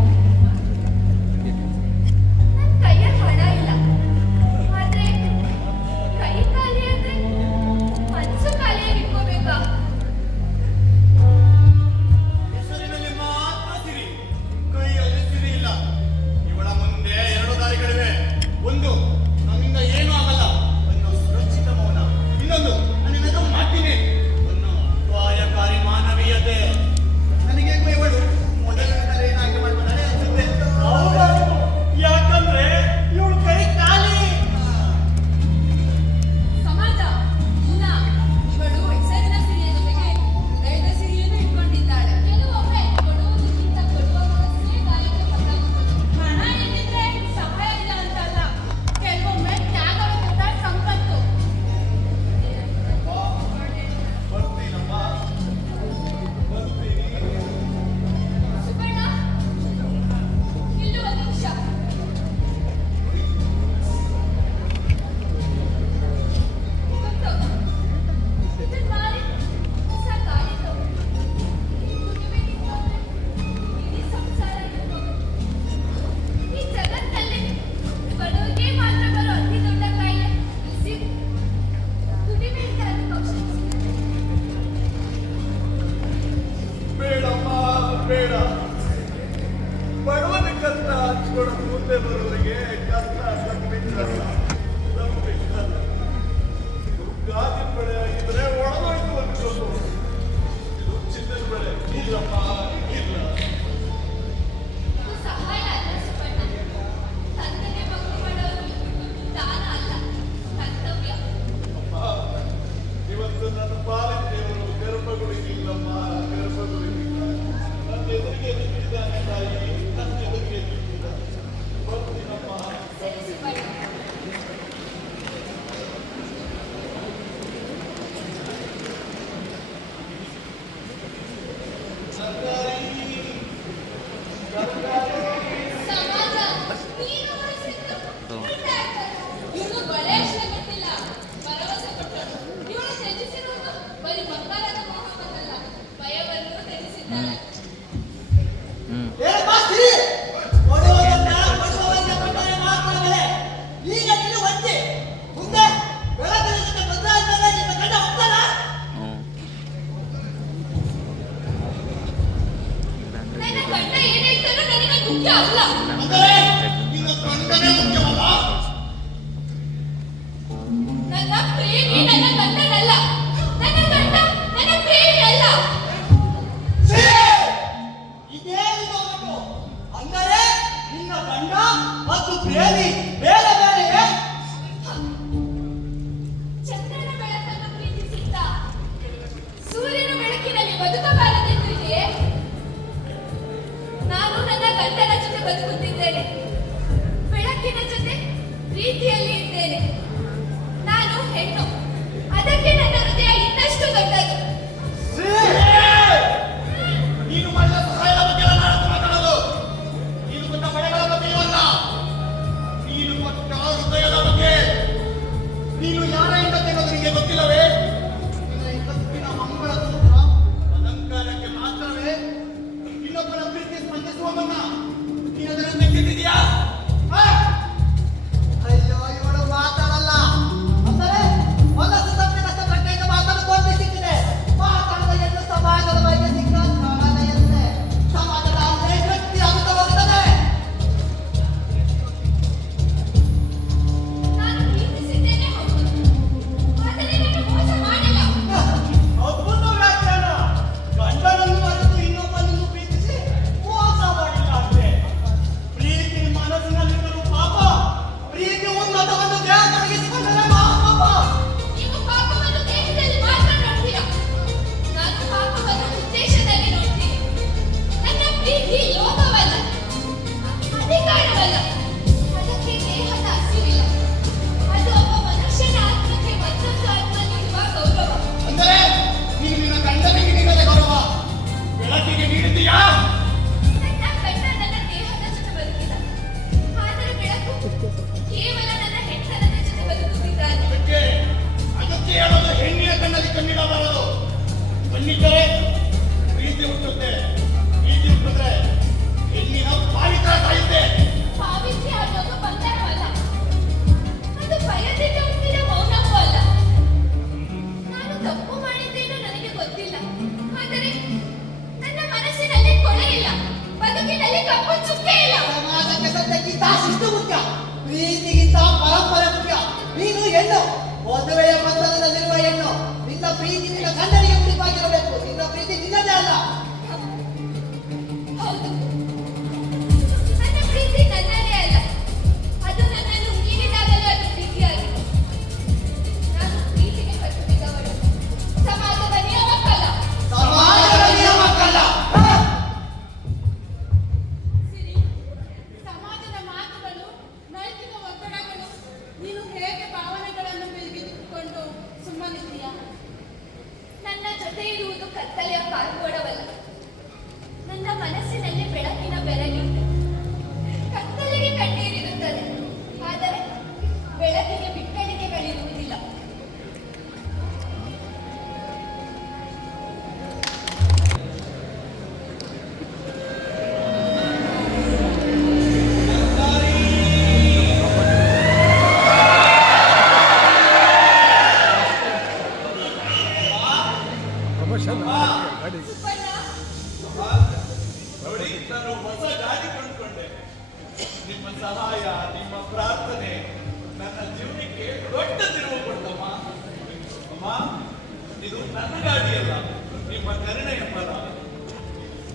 ಕೂಡ ಮುಂದೆ ಬರುವವರಿಗೆ ಕಷ್ಟ ಸಂಕಟ ಗಾದಿ ಬೆಳೆ ಆಗಿದ್ರೆ ಒಳಗೋಯ್ತು ಅನ್ಕೊಂಡು ಇದು ಚಿನ್ನದ ಬೆಳೆ ಇಲ್ಲಪ್ಪ ಇಲ್ಲ. ಇದು ಸಹಾಯ ಅಲ್ಲ ಸುಬ್ಬಣ್ಣ. ತಂದೆಗೆ ಮಗು ಮಾಡೋದು ದಾನ ಅಲ್ಲ, ಕರ್ತವ್ಯ. ಅಪ್ಪ ಇವತ್ತು ನನ್ನ ಪಾಲಿಕೆಯವರು ಗರ್ಭಗುಡಿಗಿಲ್ಲಮ್ಮ, ಗರ್ಭಗುಡಿಗಿಲ್ಲ. ನನ್ನ ಎದುರಿಗೆ ನಿಂತಿದ್ದಾನೆ ತಾಯಿ, ನನ್ನ ಎದುರಿಗೆ ನಿಂತಿದ್ದಾನೆ. ಬರ್ತೀನಮ್ಮ, ಸರಿ ಸುಬ್ಬಣ್ಣ. ಸಮಾಜ ನೀನು ಉಳಿಸಿದ್ದು ಬಿಟ್ಟೆ ಆಗ್ತದೆ. ಇವನು ಬಳೆ ಅಷ್ಟೇ ಕೊಟ್ಟಿಲ್ಲ, ಭರವಸೆ ಕೊಟ್ಟಳು. ಇವಳು ತ್ಯಜಿಸಿರುವುದು ಬರೀ ಬಂಗಾರದ ಮೋಹವನ್ನಲ್ಲ, ಭಯವನ್ನು ತ್ಯಜಿಸಿದ್ದಾಳೆ. ಏನಪ್ಪಾ ಸಿರಿ? ಕೊಡುವುದನ್ನ ಕೊಡುವವರಿಗೆ ಕೊಟ್ಟರೆ ಮಾತ್ರ ಬೆಲೆ. ಈಗ ನೀನು ವಂಚಿ. ಮುಂದೆ ಬೆಳಕಿನ ಜೊತೆ ಬದಲಾಯಿಸಿದಾಗ ನಿನ್ನ ಗಂಡ ಹೋಗ್ತಾನ? ನನ್ನ ಗಂಡ ಏನ್ ಹೇಳ್ತಾರೋ ನನಗೆ ಮುಖ್ಯ ಅಲ್ಲ. ಅಂದರೆ ನಿನ್ನ ಗಂಡನೇ ಮುಖ್ಯವಲ್ಲ. ನನ್ನ ಪ್ರೇಮಿ ನನ್ನ ಗಂಡನಲ್ಲ. ನನ್ನ ಗಂಡ ನನ್ನ ಪ್ರೇಮಿ ಅಲ್ಲ. ಸಿರಿ! ಇದೇನಿದು ಒಟ್ಟು? ಅಂದರೆ ನಿನ್ನ ಗಂಡ ಮತ್ತು ಪ್ರೇಮಿ ಬೇರೆ ಬೇರೆಯೇ? ಚಂದ್ರನ ಬೆಳಕನ್ನು ಪ್ರೀತಿಸಿದ್ದ ಸೂರ್ಯನ ಬೆಳಕಿನಲ್ಲಿ ಬದುಕಬಾರದೆಂದು ಇದೆಯೇ? ನಾನು ನನ್ನ ಗಂಡನ ಜೊತೆ ಬದುಕುತ್ತಿದ್ದೇನೆ, ಬೆಳಕಿನ ಜೊತೆ ಪ್ರೀತಿಯಲ್ಲಿ ಇದ್ದೇನೆ. ನಾನು ಹೆಣ್ಣು, ಅದಕ್ಕೆ ನನ್ನ ಹೃದಯ ಇನ್ನಷ್ಟು ದೊಡ್ಡದು. ನೀನು ಮಾಡಿದ ಸಹಾಯದ ಬಗ್ಗೆ ಅಲ್ಲ ನಾನು ಮಾತಾಡೋದು. ನೀನು ಕೊಟ್ಟ ಬಳೆಗಳ ಬಗ್ಗೆಯೂ ಅಲ್ಲ, ನೀನು ಕೊಟ್ಟ ಹೃದಯದ ಬಗ್ಗೆ. ನೀನು ಯಾರ ಹೆಂಡತಿ ಅನ್ನೋದು ನಿನಗೆ ಗೊತ್ತಿಲ್ಲವೇ? ನಿನ್ನ ಹೆಂಡತಿನ ಮಂಗಳ ಸೂತ್ರ ಅಲಂಕಾರಕ್ಕೆ ಮಾತ್ರವೇ ಇನ್ನೊಬ್ಬರ ಪ್ರೀತಿ ಸ್ಪಂದಿಸುವ ಮುನ್ನ ನೀನು ಅದನ್ನು ತೆಗೆದಿದೆಯಾ? ಅಯ್ಯೋ ಇವಳು ಮಾತಾಡಲ್ಲ. ಅಂದರೆ ಒಂದಷ್ಟು ತಪ್ಪಿನಷ್ಟ ಪ್ರಜ್ಞೆಯಿಂದ ಮಾತಾಡಲು ಕೊಂದು ಸಿಕ್ಕಿದೆ. ಮಾತಾಡದ ಹೆಣ್ಣು ಸಮಾಜದ ಬಗ್ಗೆ ಸಿಕ್ಕ ಕಾರಣ ಎಂದರೆ ಸಮಾಜದ ಅನೇಕ ವ್ಯಕ್ತಿ ಆಗುತ್ತಾ ಹೋಗುತ್ತದೆ. ನಾನು ಪ್ರೀತಿಸಿದ್ದೇನೆ ಹೌದು, ಆದರೆ ನಾನು ಮೋಸ ಮಾಡಿಲ್ಲ. ಅದ್ಭುತ ವ್ಯಾಖ್ಯಾನ. ಗಂಡನನ್ನು ಮರೆತು ಇನ್ನೊಬ್ಬನನ್ನು ಪ್ರೀತಿಸಿ ಮೋಸ ಮಾಡಿಲ್ಲ ಅಂದ್ರೆ ಪ್ರೀತಿ ಮನಸ್ಸಿನಲ್ಲಿದ್ದರೂ ಪಾಪ, ಪ್ರೀತಿ ಉನ್ನತವನ್ನು ದೇಹ ತೊಡಗಿಸಿಕೊಂಡರೆ ಮಹಾಪಾಪ. ನೀವು ಪಾಪವನ್ನು ದೇಹದಲ್ಲಿ ಮಾತ್ರ ನೋಡ್ತೀರಾ, ನಾನು ಪಾಪವನ್ನು ಉದ್ದೇಶದಲ್ಲಿ ನೋಡ್ತೀನಿ. ನನ್ನ ಪ್ರೀತಿ ಲೋಭವಲ್ಲ, ಅಧಿಕಾರವಲ್ಲ, ಅದಕ್ಕೆ ದೇಹದ ಹಸಿವಿಲ್ಲ. ಅದು ಒಬ್ಬ ಮನುಷ್ಯನ ಆತ್ಮಕ್ಕೆ ಮತ್ತೊಂದು ಆತ್ಮ ನೀಡುವ ಗೌರವ. ಅಂದರೆ ನೀನು ನಿನ್ನ ಗಂಡನಿಗೆ ನೀಡದ ಗೌರವ ಬೆಳಕಿಗೆ ನೀಡಿದ್ದೀಯಾ? ನನ್ನ ಗಂಡ ನನ್ನ ದೇಹದ ಜೊತೆ ಬದುಕಿದ, ಆದರೆ ಬೆಳಕು ಕೇವಲ ನನ್ನ ಹೆಂಡತನದ ಜೊತೆ ಬದುಕುತ್ತಿದ್ದಾನೆ. ಅದಕ್ಕೆ ಹೇಳೋದು ಹೆಣ್ಣಿನ ಕಣ್ಣಲ್ಲಿ ಕಣ್ಣಿಡಬಾರದು. ಕಣ್ಣಿದ್ದರೆ ಪ್ರೀತಿ ಹುಟ್ಟುತ್ತೆ, ಪ್ರೀತಿ ಹುಟ್ಟಿದ್ರೆ ಹೆಣ್ಣಿನ ಪಾವಿತ್ರ ಕಾಯುತ್ತೆ. ಪಾವಿತ್ರ್ಯ ಅನ್ನೋದು ಬಂಧನವಲ್ಲ, ಅದು ಭಯದಿಂದ ಹುಟ್ಟಿದ ಮೌನವೂ ಅಲ್ಲ. ನಾನು ತಪ್ಪು ಮಾಡಿದ್ದೇನೋ ನನಗೆ ಗೊತ್ತಿಲ್ಲ, ಆದರೆ ನನ್ನ ಮನಸ್ಸಿನಲ್ಲಿ ಕೊಳೆ ಇಲ್ಲ, ಬದುಕಿನಲ್ಲಿ ಕಪ್ಪು ಚುಕ್ಕೆ ಇಲ್ಲ. ಸಮಾಜಕ್ಕೆ ಸದ್ಯಕ್ಕಿಂತ ಶಿಸ್ತು ಮುಖ್ಯ, ಪ್ರೀತಿಗಿಂತ ಪರಂಪರೆ ಮುಖ್ಯ. ನೀನು ಹೆಣ್ಣು, ಮದುವೆಯ ಬಂಧನದಲ್ಲಿರುವ ಹೆಣ್ಣು. ನಿನ್ನ ಪ್ರೀತಿ ನಿನ್ನ ಗಂಡನಿಗೆ ಮುಡಿಪಾಗಿರಬೇಕು. ನಿನ್ನ ಪ್ರೀತಿ ನಿನ್ನದೇ ಅಲ್ಲ. ಹೌದು, ನನ್ನ ಪ್ರೀತಿ ನನ್ನದೇ ಅಲ್ಲ, ಅದು ನನ್ನನ್ನು ಮೀರಿದಾಗಲೇ ಅದು ಪ್ರೀತಿಯಾಗಿದೆ. ನಾನು ಪ್ರೀತಿಗೆ ಕಟ್ಟುತ್ತಿದ್ದವಳು, ಸಮಾಜದ ನಿಯಮಕ್ಕಲ್ಲ. ಸಮಾಜದ ನಿಯಮಕ್ಕಲ್ಲ. ಸಿರಿ, ಸಮಾಜದ ಮಾತುಗಳು, ನೈತಿಕ ಒತ್ತಡಗಳು, ನೀನು ಹೇಗೆ ಭಾವನೆಗಳನ್ನು ಬಿಗಿದುಕೊಂಡು ಸುಮ್ಮನಿದ್ದೀಯಾ? ನನ್ನ ಜೊತೆ ಇರುವುದು ಕತ್ತಲೆಯ ಕಾರ್ಕೋಡವಲ್ಲ, ನನ್ನ ಮನಸ್ಸಿನಲ್ಲಿ ಬೆಳಕಿನ ಬೆರಗಿದೆ. ಕತ್ತಲೆಗೆ ಕಣ್ಣೀರಿರುತ್ತದೆ, ಆದರೆ ಬೆಳಕಿಗೆ ಬಿಕ್ಕಳಿಕೆಗಳಿರುವುದಿಲ್ಲ. ನೋಡಿ, ನಾನು ಹೊಸ ಗಾಡಿ ಕೊಂಡ್ಕೊಂಡೆ. ನಿಮ್ಮ ಸಹಾಯ, ನಿಮ್ಮ ಪ್ರಾರ್ಥನೆ ನನ್ನ ಜೀವನಕ್ಕೆ ದೊಡ್ಡ ತಿರುವು ಕೊಟ್ಟಮ್ಮ. ಅಮ್ಮ, ಇದು ನನ್ನ ಗಾಡಿಯಲ್ಲ, ನಿಮ್ಮ ಕರುಣೆಯ ಫಲ.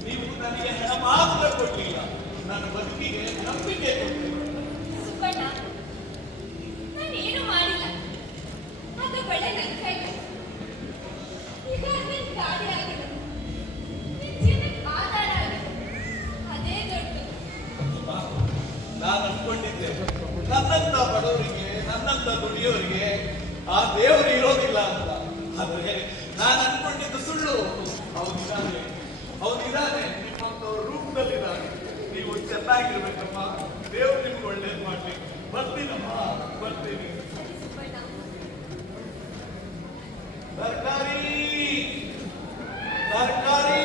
ನೀವು ನನಗೆ ಹಣ ಮಾತ್ರ ಕೊಡಲಿಲ್ಲ, ನನ್ನ ಬದುಕಿಗೆ ನಂಬಿಕೆ ಕೊಟ್ಟಿಲ್ಲ. ಸುಬ್ಬಣ್ಣ, ನಾನೇನು ಮಾಡಿಲ್ಲ, ಅದು ಬಳೆ ನನ್ನ ಕೈಗೆ. ಈಗ ನಿನ್ ಗಾಡಿ ಆಗಿದೆ, ನಿನ್ ಜೀವನಕ್ಕೆ ಆಧಾರ ಆಗಿದೆ, ಅದೇ ದೊಡ್ಡದು. ನಾನು ಅನ್ಕೊಂಡಿದ್ದೆ ನನ್ನಂತ ಬಡವರಿಗೆ, ನನ್ನಂತ ದುಡಿಯೋರಿಗೆ ಆ ದೇವರು ಇರೋದಿಲ್ಲ ಅಂತ. ಆದ್ರೆ ನಾನು ಅನ್ಕೊಂಡಿದ್ದು ಸುಳ್ಳು. ಅವನಿದ್ದಾನೆ, ನಿಮ್ಮಂತ ರೂಪದಲ್ಲಿದ್ದಾನೆ. ನೀವು ಚೆನ್ನಾಗಿರ್ಬೇಕಮ್ಮ. ದೇವ್ರು ನಿಮ್ಗೆ ಒಳ್ಳೇದು ಮಾಡ್ಲಿ. ಬರ್ತೀನಮ್ಮ, ಬರ್ತೀನಿ. ಸರಿ ಸುಬ್ಬಣ್ಣ. ತರಕಾರಿ ತರಕಾರಿ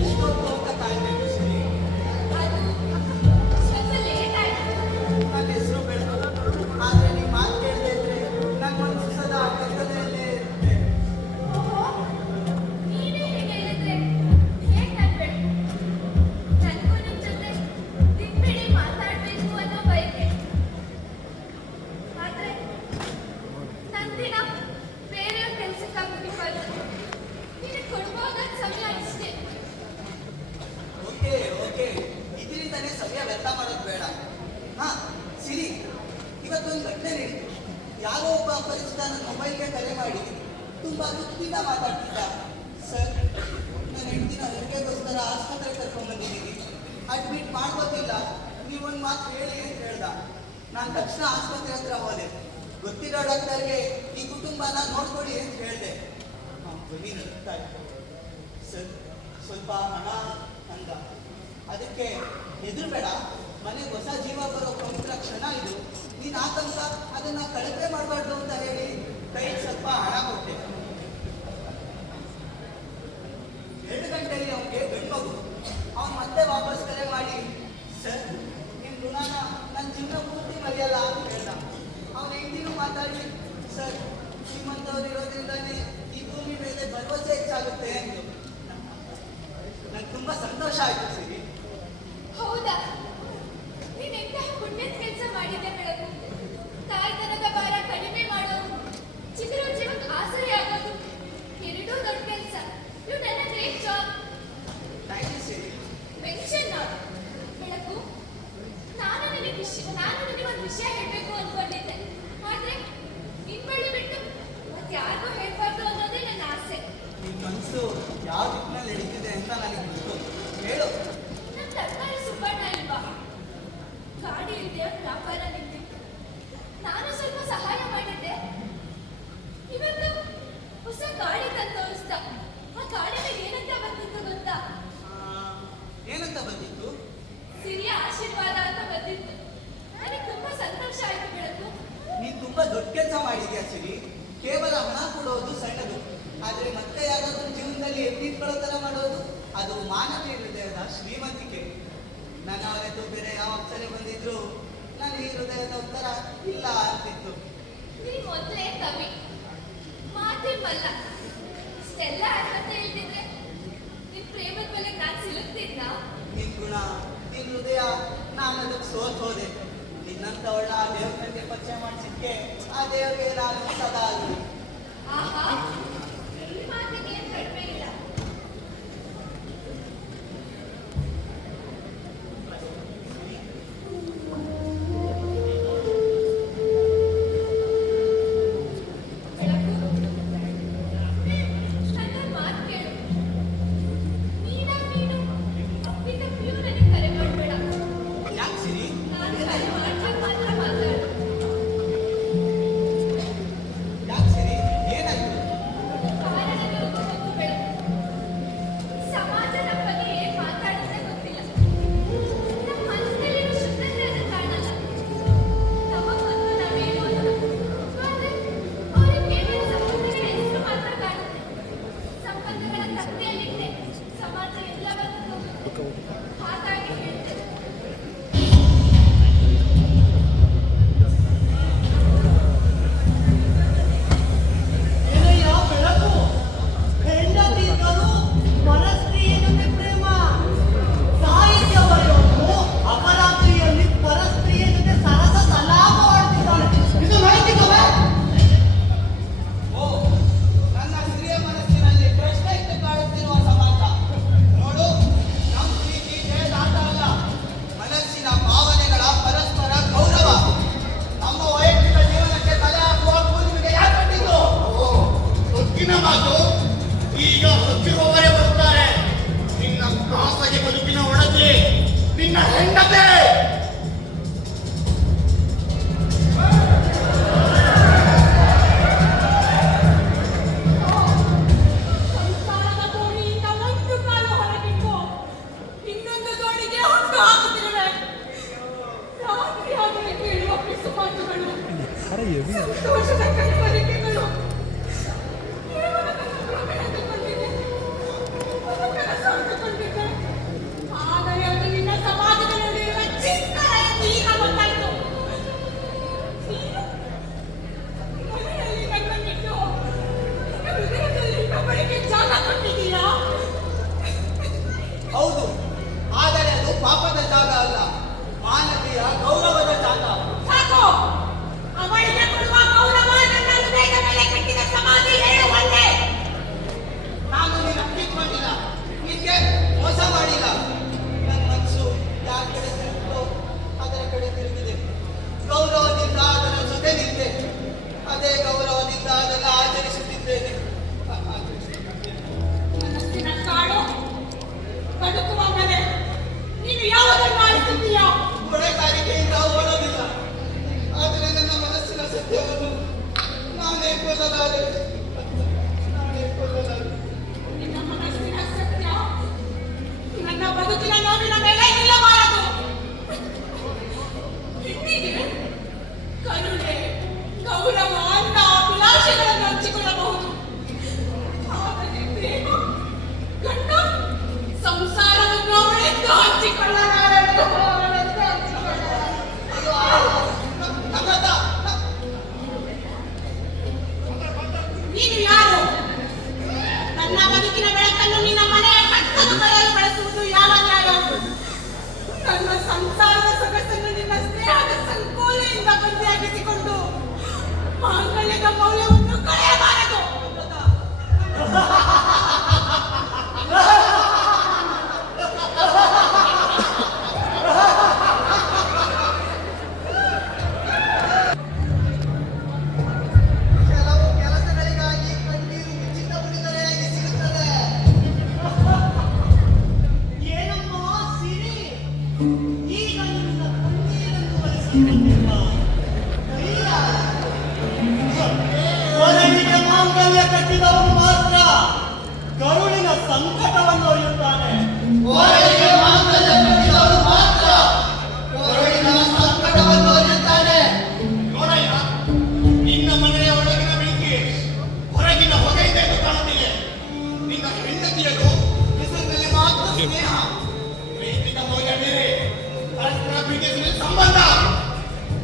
ಎಷ್ಟೊತ್ತು ಅಂತ ಕಾಯ್ಬೇಕು ಸಿರಿ? ಅದು ಸ್ವಲ್ಪ ಲೇಟ್ ಆಯ್ತು. ನನ್ನ ಹೆಸರು ಬೆಳೆದು, ಆದ್ರೆ ನೀವು ಮಾತು ಕೇಳದೆ ಇದ್ರೆ ನನ್ನ ಮನಸ್ಸು ಸದಾ ಕತ್ತಲೆಯಲ್ಲೇ ಇರುತ್ತೆ. ಓಹೋ, ನೀನೇ ಹೀಗೆ ಹೇಳಿದ್ರೆ ಹೇಗ್ ನನ್ಬೇಕು? ನನ್ಗೂ ನಿಮ್ ಜೊತೆ ದಿನವಿಡೀ ಮಾತಾಡ್ಬೇಕು ಅನ್ನೋ ಬಯಕೆ. ಆದ್ರೆ ನನ್ ದಿನ ಬೇರೆಯವ್ರ ಕೆಲ್ಸಕ್ಕಾಗ್ಬಿಟ್ಟಿರೋದು. ನಿನಗೆ ಕೊಡ್ಬೋದ ಸಮಯ ಇಷ್ಟೇ. ಓಕೆ ಓಕೆ, ಇದರಿಂದನೇ ಸಮಯ ವ್ಯರ್ಥ ಮಾಡೋದು ಬೇಡ. ಹಾ ಸಿರಿ, ಇವತ್ತೊಂದು ಘಟನೆ ನಡೀತು. ಯಾರೋ ಒಬ್ಬ ಅಪರಿಚಿತ ನನ್ನ ಮೊಬೈಲ್ಗೆ ಕರೆ ಮಾಡಿ ತುಂಬಾ ದುಃಖದಿಂದ ಮಾತಾಡ್ತಿದ್ದ. ಸರ್, ನನ್ನ ಹೆಂಡತಿನ ಹೆರಿಗೆಗೋಸ್ಕರ ಆಸ್ಪತ್ರೆಗೆ ಕರ್ಕೊಂಡು ಬಂದಿದ್ದೀನಿ, ಅಡ್ಮಿಟ್ ಮಾಡ್ಬೋದಿಲ್ಲ, ನೀವೊಂದು ಮಾತು ಹೇಳಿ ಅಂತ ಹೇಳ್ದ. ನಾನು ತಕ್ಷಣ ಆಸ್ಪತ್ರೆ ಹತ್ರ ಹೋದೆ. ಗೊತ್ತಿರೋ ಡಾಕ್ಟರ್ಗೆ ಈ ಕುಟುಂಬನ ನೋಡ್ಕೊಡಿ ಅಂತ ಹೇಳಿದೆ. ಬನ್ನಿ ನಗ್ತಾ ಇತ್ತು. ಸರ್, ಸ್ವಲ್ಪ ಹಣ ಅಂದ. ಅದಕ್ಕೆ ಹೆದರ್ಬೇಡ, ಮನೆಗೆ ಹೊಸ ಜೀವ ಬರೋ ಪವಿತ್ರ ಕ್ಷಣ ಇದು, ನೀನು ಆತಂಕ ಅದನ್ನ ಕಳಪೆ ಮಾಡಬಾರ್ದು ಅಂತ ಹೇಳಿ ಕೈಗೆ ಸ್ವಲ್ಪ ಹಣ ಕೊಟ್ಟೆ. 2 ಗಂಟೆಯಲ್ಲಿ ಅವನಿಗೆ ಗಂಡು ಮಗು. ಅವನು ಮತ್ತೆ ವಾಪಸ್ ಕರೆ ಮಾಡಿ, ಸರ್ ನಿಮ್ಮ ಋಣನ ನನ್ನ ಜೀವನ ಪೂರ್ತಿ ಮರೆಯಲ್ಲ ಅಂತ ಹೇಳ್ದ. ಅವನ ಹೆಂಡತಿನೂ ಮಾತಾಡಿ, ಸರ್ ನಿಮ್ಮಂಥವ್ರು ಇರೋದ್ರಿಂದಾನೇ ಈ ಭೂಮಿ ಮೇಲೆ ಭರವಸೆ ಹೆಚ್ಚಾಗುತ್ತೆ ಎಂದು. ನಂಗೆ ತುಂಬಾ ಸಂತೋಷ ಆಯ್ತು ಸಿರಿ. ಹೌದಾ? ನೀನೆಂತಹ ಪುಣ್ಯದ ಕೆಲಸ ಮಾಡಿದ್ದೆ ಬೆಳಕು. ತಾಯ್ತನದ ಭಾರ ಕಡಿಮೆ ಮಾಡೋದು, ಚಿತ್ರ ಜೀವಕ್ಕೆ ಆಸರೆ ಆಗೋದು, ಎರಡೂ ದೊಡ್ಡ ಕೆಲಸ. ಇವು ನನ್ನ great job. Thank you Siri. Mention ಮಾಡು ಬೆಳಕು. ನಾನು ನಿನಗೊಂದು ವಿಷಯ ಹೇಳಬೇಕು ಅನ್ಕೊಂಡಿದ್ದೆ, ಆದ್ರೆ ನಿನ್ ಬಳಿ ಬಿಟ್ಟು ಮತ್ತೆ ಯಾರಿಗೂ ಹೇಳ್ಬಾರ್ದು ಅನ್ನೋದೇ ನನ್ನ ಆಸೆ. ನಿನ್ನ ಮನಸ್ಸು ಯಾವ ದಿಕ್ಕಿನಲ್ಲಿ ನಡೀತಿದೆ ಅಂತ ನನಗೆ ಗೊತ್ತು, ಹೇಳು. ನನ್ನ ತರಕಾರಿ ಸುಬ್ಬಣ್ಣ ಇಲ್ವಾ? ಗಾಡಿ ಇಲ್ದೆಯೋ ವ್ಯಾಪಾರ ನಿಂತಿತ್ತು. ನಾನು ಸ್ವಲ್ಪ ಸಹಾಯ ಮಾಡಿದ್ದೆ. ಇವತ್ತು ಹೊಸ ಗಾಡಿ ತಂದು ತೋರಿಸ್ದ. ಆ ಗಾಡಿ ಮೇಲೆ ಏನಂತ ಬಂದಿತ್ತು ಗೊತ್ತಾ? ಏನಂತ ಬಂದಿತ್ತು? ಸಿರಿಯ ಆಶೀರ್ವಾದ ಅಂತ ಬಂದಿತ್ತು. ನನಗೆ ತುಂಬಾ ಸಂತೋಷ ಆಯ್ತು ಬೆಳಕು. ನೀನು ತುಂಬಾ ದೊಡ್ಡ ಕೆಲಸ ಮಾಡಿದ್ಯಾ ಸಿರಿ. ಕೇವಲ ಹಣ ಕೊಡೋದು ಸಣ್ಣದು, ಆದ್ರೆ ಮತ್ತೆ ಯಾರಾದ್ರೂ ಜೀವನದಲ್ಲಿ ಎತ್ತಿಟ್ಕೊಳ್ಳೋ ತರ ಮಾಡೋದು ಅದು ಮಾನವೀಯ ಹೃದಯದ ಶ್ರೀಮಂತಿಕೆ. ನನ್ನ ಅವರೆದು ಬೇರೆ ಯಾವ ಅಕ್ಷರ ಬಂದಿದ್ರು ನನ್ನ ಈ ಹೃದಯದ ಉತ್ತರ ಇಲ್ಲ ಅಂತಿತ್ತು. ನೀ ಮೊದಲೇ ಕವಿ, ಮಾತಿಲ್ವಲ್ಲ. ಇಷ್ಟೆಲ್ಲ ಅರ್ಹತೆ ಇಲ್ದಿದ್ರೆ ನಿನ್ ಪ್ರೇಮದ ಮೇಲೆ ನಾನು ಸಿಲುಕ್ತಿದ್ನ? ನಿನ್ ಗುಣ, ನಿನ್ ಹೃದಯ, ನಾನು ಅದಕ್ಕೆ ಸೋತ್ ಹೋದೆ. ನಿನ್ನಂತವಳ ಆ ದೇವ್ರ ನನಗೆ ಪರಿಚಯ ಮಾಡಿಸಿದ್ಕೆ ಆ ದೇವರಿಗೆ ನಾನು ಸದಾ ಆಗಲಿ. ಆಹಾ, ಈ ಮಾತಿಗೆ ಏನ್ ಕಡಿಮೆ ಇಲ್ಲ. ಬೆಳಕು, ನನ್ನ ಮಾತು ಕೇಳು. ನೀನು ಅಪ್ಪಿತ ಪ್ಯೂ ನನಗೆ ಕರೆ ಮಾಡಬೇಡ. ಯಾಕೆ ಸಿರಿ? ನಾನು ಕರೆ ಮಾಡ್ದಾಗ ಮಾತ್ರ ಮಾತಾಡು. ಯಾಕೆ ಸಿರಿ? ನಿನ್ನ ಹೆಂಡತಿ. ಸಂಸಾರದ ದೋಣಿಯಿಂದ ಒಂದು ಕಾಲು ಹೊರಗಿಟ್ಟು ಇನ್ನೊಂದು ದೋಣಿಗೆ ಹೊಟ್ಟು ಹಾಕುತ್ತಿರುವೆ. ರಾತ್ರಿ ಆಗಲೇ ಕೇಳುವ ಪಿಸು ಮಾತುಗಳು, ಸಂತೋಷದ ಕೈವರಿಕೆಗಳು ಕೇವಲ ನನ್ನ ಭ್ರಮೆ ಅಂದುಕೊಂಡಿದ್ದೆ, ಅದು ಕನಸು ಅಂದುಕೊಂಡಿದ್ದೆ. ಆದರೆ ಅದು ನಿನ್ನ ಸಮಾಜದಲ್ಲಿರುವ ಚಿಂತನ ಎಂದು ಈಗ ಗೊತ್ತಾಯಿತು. ನೀನು ಮನೆಯಲ್ಲಿ ನನ್ನನ್ನಿಟ್ಟು ಹೃದಯದಲ್ಲಿ ಇನ್ನೊಬ್ಬರಿಗೆ ಜಾಗ ಕೊಟ್ಟಿದ್ದೀಯಾ? ಹೌದು, ಆದರೆ ಅದು ಪಾಪದ ಜಾಗ ಅಲ್ಲ, ಮಾನವೀಯ ಗೌರವದ ಜಾಗ. ಸಾಕು, ಅವಳಿಗೆ ಕೊಡುವ ಗೌರವ ನನ್ನ ಹೃದಯದ ಮೇಲೆ ಕಟ್ಟಿದ ಸಮಾಧಿ ಎರಡು ಒಂದೇ. ನಾನು ನಿನ್ನ ಕಿತ್ಕೊಂಡಿಲ್ಲ, ನಿನ್ಗೆ ಮೋಸ ಮಾಡಿಲ್ಲ. ನನ್ನ ಮನಸ್ಸು ಯಾವ ಕಡೆ ತಿರುಗಿತೋ ಅದರ ಕಡೆ ತಿರುಗಿದೆ. ಗೌರವದಿಂದ ಅದರ ಜೊತೆ ನಿಂತೆ, ಅದೇ ಗೌರವದಿಂದ ಅದನ್ನು ಆಚರಿಸುತ್ತಿದ್ದೇನೆ. ಮನಸ್ಸಿನ ಕಾಡು ಬದುಕುವ ಮನೆ, ನೀನು ಯಾವುದನ್ನು ಆರಿಸಿದ್ದೀಯಾ? ಹೊಣೆಗಾರಿಕೆಯಿಂದ ಓಡೋದಿಲ್ಲ, ಆದರೆ ನನ್ನ ಮನಸ್ಸಿನ ಸತ್ಯವನ್ನು ನಾನೇ ಕೊಲ್ಲಲಾರೆ. ನಿನ್ನ ಮನಸ್ಸಿನ ಸತ್ಯ ನನ್ನ ಬದುಕಿನ ನೋವಿನ ಮೇಲೆ ನಿಲ್ಲಬಾರದು. ಹೆಣ್ಣಿಗೆ ಕರುಣೆ, ಗೌರವ, ಅನ್ನ, ಅಭಿಲಾಷೆಗಳನ್ನು ಹಂಚಿಕೊಳ್ಳಬಹುದು. ಆದರೆ ಪ್ರೇಮ, ಗಂಡ, ಸಂಸಾರವನ್ನು ಅವಳೆಂದು ಹಂಚಿಕೊಳ್ಳಲಾರಳು. ಅವಳೆಂದು ಹಂಚಿಕೊಳ್ಳಲಾರಳು. ನೀನು ಯಾರು? ನನ್ನ ಬದುಕಿನ ಬೆಳಕನ್ನು ನಿನ್ನ ಮನೆಯ ಕಟ್ಟಡಗಳಲ್ಲಿ ಬಳಸುವುದು ಯಾವ ನ್ಯಾಯ? ನನ್ನ ಸಂಸಾರದ ಸೊಗಸನ್ನು ನಿನ್ನ ಸ್ನೇಹದ ಸಂಕೋಲೆಯಿಂದ ಬಂದಿಯಾಗಿಸಿಕೊಂಡು ಮಾಂಗಲ್ಯದ ಮೌಲ್ಯವನ್ನು ಕಳೆಯಬಾರದು. ಕೆಲವು ಕೆಲಸಗಳಿಗಾಗಿ ಕಣ್ಣೀರು ಉಚಿತ ಉಡುಗೊರೆಯಾಗಿ ಸಿಗುತ್ತದೆ. ಏನಮ್ಮ ಸಿರಿ, ಈಗ ನಿನ್ನ ಕಣ್ಣೀರನ್ನು ಒರೆಸಿಕೊಂಡಿಲ್ಲ. ಇಲ್ಲ, ಕೊನೆಗೆ ಮಾಂಗಲ್ಯ ಕಟ್ಟಿದವನು ಮಾತ್ರ ಕರುಳಿನ ಸಂಕಟವನ್ನು ಅರಿಯುತ್ತಾನೆ. ಕೋರಳಿಗೆ ಮಾಂಗಲ್ಯ ಕಟ್ಟಿದವನು ಮಾತ್ರ ಕೊರಳಿನ ಸಂಕಟವನ್ನು ಅರಿಯುತ್ತಾನೆ. ನೋಡಯ್ಯ, ನಿನ್ನ ಮನೆಯ ಒಳಗಿನ ಬೆಂಕಿ ಹೊರಗಿನ ಹೊಗೆಯಿಂದ ಎಂದು ಕಾಣುತ್ತಿದೆ. ನಿನ್ನ ಹೆಂಡತಿಯರು ಹೆಸರಿನಲ್ಲಿ ಮಾತ್ರ ಸ್ನೇಹ, ಪ್ರೀತಿಯ ಮೌಲ್ಯ ಬೇರೆ, ಪರಸ್ಪರ ಪ್ರೀತಿಯ ಸಂಬಂಧ.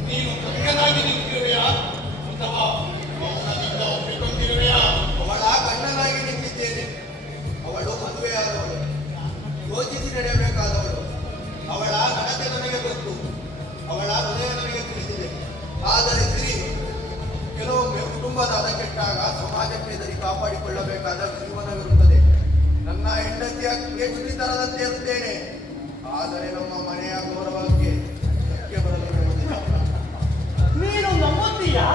ನೀನು ಕವಿಗನಾಗಿ ನಿಂತಿರುವೆಯಾ ಅಥವಾ ಮೌನದಿಂದ ಒಪ್ಪಿಕೊಂಡಿರುವೆಯಾ? ಅವಳ ಗಂಡನಾಗಿ ನಿಂತಿದ್ದೇನೆ. ಅವಳು ಮದುವೆಯಾದವಳು, ಯೋಚಿಸಿ ನಡೆಯಬೇಕಾದವಳು. ಅವಳ ನಡತೆ ನನಗೆ ಗೊತ್ತು, ಅವಳ ಹೃದಯ ನನಗೆ ತಿಳಿದಿದೆ. ಆದರೆ ಸಿರಿ, ಕೆಲವೊಮ್ಮೆ ಕುಟುಂಬದ ಹದಗೆಟ್ಟಾಗ ಸಮಾಜಕ್ಕೆ ಎದುರಿ ಕಾಪಾಡಿಕೊಳ್ಳಬೇಕಾದ ಜೀವನವಿರುತ್ತದೆ. ನನ್ನ ಹೆಂಡತಿಯ ಕೆಟ್ಟುತನದಂತೆ ಇರುತ್ತೇನೆ, ಆದರೆ ನಮ್ಮ ಮನೆಯ ಗೌರವಕ್ಕೆ ಧಕ್ಕೆ ಬರಲಿರುವುದಿಲ್ಲ. ನೀನು ನಂಬುತ್ತೀಯಾ?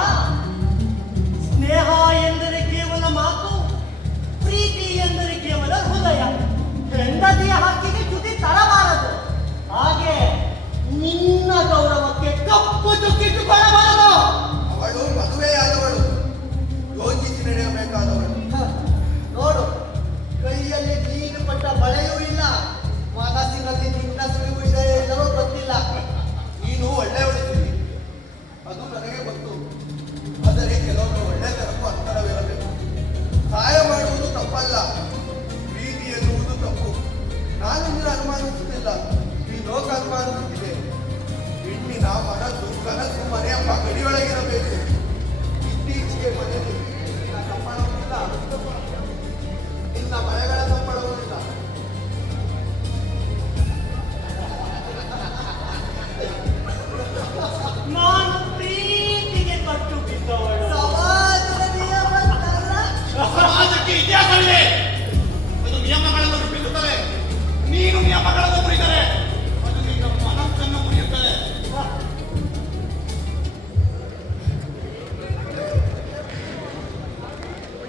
ಸ್ನೇಹ ಎಂದರೆ ಕೇವಲ ಮಾತು, ಪ್ರೀತಿ ಎಂದರೆ ಕೇವಲ ಹೃದಯ. ಹೆಂಡತಿಯ ಹಕ್ಕಿಗೆ ಚ್ಯುತಿ ತರಬಾರದು, ಹಾಗೆ ನಿನ್ನ ಗೌರವಕ್ಕೆ ಕಪ್ಪು ಚುಕ್ಕಿಟ್ಟುಕೊಳ್ಳಬಾರದು. ಅವಳು ಮದುವೆಯಾದವಳು, ಯೋಚಿಸಿ ನಡೆಯಬೇಕಾದವಳು. ನೋಡು, ಕೈಯಲ್ಲಿ ನೀನು ಕೊಟ್ಟ ಬಳೆಯೂ ಇಲ್ಲ, ಮನಸ್ಸಿನಲ್ಲಿ ನಿನ್ನ ಸುಳಿವು ಇದೆ ಇಲ್ಲವೋ ಗೊತ್ತಿಲ್ಲ. ನೀನು ಒಳ್ಳೆಯವಳು ಸಿರಿ, ಅದು ನನಗೆ ಗೊತ್ತು. ಆದರೆ ಕೆಲವೊಮ್ಮೆ ಒಳ್ಳೆತನಕ್ಕೂ ಅಂತರವಿರಬೇಕು. ಸಹಾಯ ಮಾಡುವುದು ತಪ್ಪಲ್ಲ, ಪ್ರೀತಿ ಎನ್ನುವುದು ತಪ್ಪು. ನಾನು ನಿನ್ನ ಅನುಮಾನಿಸುತ್ತಿಲ್ಲ, ಈ ಲೋಕ ಅನುಮಾನಿಸುತ್ತಿದೆ. ಹೆಣ್ಣಿನ ಮನಸ್ಸು, ಕನಸು ಮನೆಯೆಂಬ ಗಡಿಯೊಳಗಿರಬೇಕು. ಇತ್ತೀಚೆಗೆ ಮನೆಯಲ್ಲಿ ನಿನ್ನ ಸಂಬಳವಿಲ್ಲ, ನಿನ್ನ ಮನೆಗಳ ಸಂಬಳವೂ ಇಲ್ಲ. ನಾನು ಪ್ರೀತಿಗೆ ಕಟ್ಟು ಬಿದ್ದವಳು. ಸಮಾಜದ ನಿಯಮವಲ್ಲ. ಸಮಾಜಕ್ಕೆ ಇತಿಹಾಸವಿದೆ, ಅದು ನಿಯಮಗಳನ್ನು ರೂಪಿಸುತ್ತದೆ. ನೀನು ನಿಯಮಗಳನ್ನು ಮುರಿದರೆ ಅದು ನಿನ್ನ ಮನಸ್ಸನ್ನು ಮುರಿಯುತ್ತದೆ.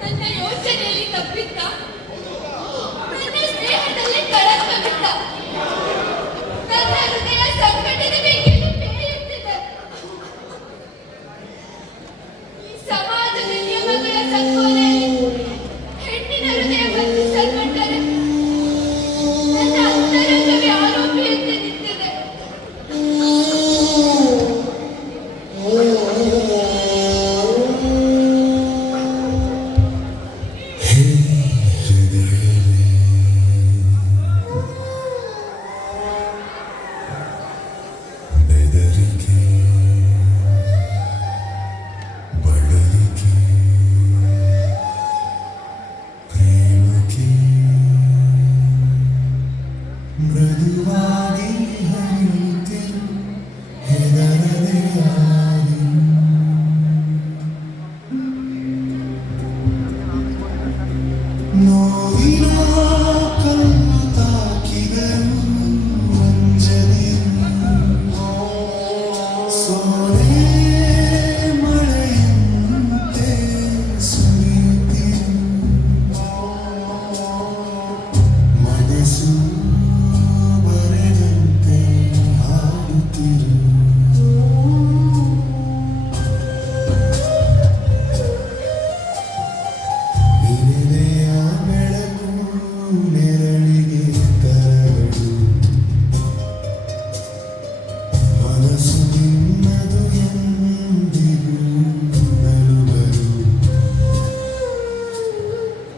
ನನ್ನ ಯೋಚನೆಯಲ್ಲಿ ತಪ್ಪಿದ್ದ, ನನ್ನ ಸ್ನೇಹದಲ್ಲಿ ಕಳಂಕ ಬಿದ್ದ, ನನ್ನ ಹೃದಯ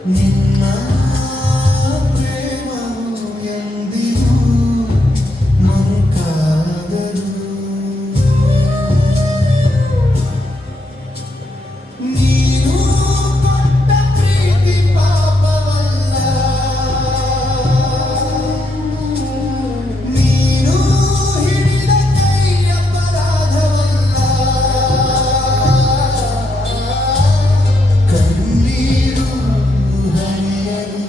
ನಿನ್ನ ಪ್ರೇಮವು ಎಂದಿಗೂ ಮಂಕಾಗದು. ನೀನು ಕೊಟ್ಟ ಪ್ರೀತಿ ಪಾಪವಲ್ಲ, ನೀನು ಹಿಡಿದ ಕೈ ಅಪರಾಧವಲ್ಲ. ಕಣ್ಣೀರು ಹರಿಯಲಿ,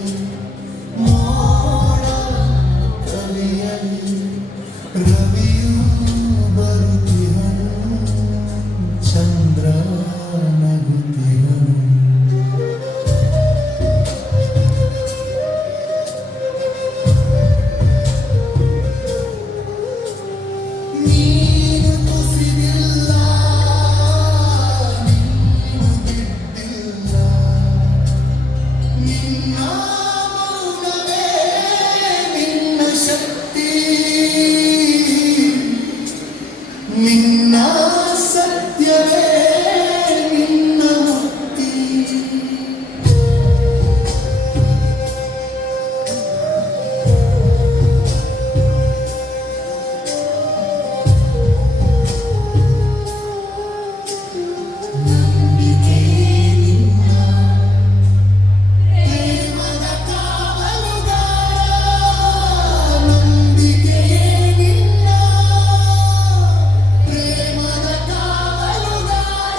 ಮೋಡ ಕವಿಯಲಿ, ರವಿಯು ಬರುತ್ತಿಹನು, ಚಂದ್ರ ನಗುತ್ತಿಹನು. ನೀನು ಕುಸಿದಿಲ್ಲ, ನೀನು ಬಿದ್ದಿಲ್ಲ, ನಿನ್ನ ಮೌನವೇ ನಿನ್ನ ಶಕ್ತಿ, ನಿನ್ನ ಸತ್ಯವೇ ನಿನ್ನ ಮುಕ್ತಿ. ನಂಬಿಕೆ ನಿನ್ನ ಪ್ರೇಮದ ಕಾವಲುಗಾರ, ನಂಬಿಕೆ ನಿನ್ನ ಪ್ರೇಮದ ಕಾವಲುಗಾರ.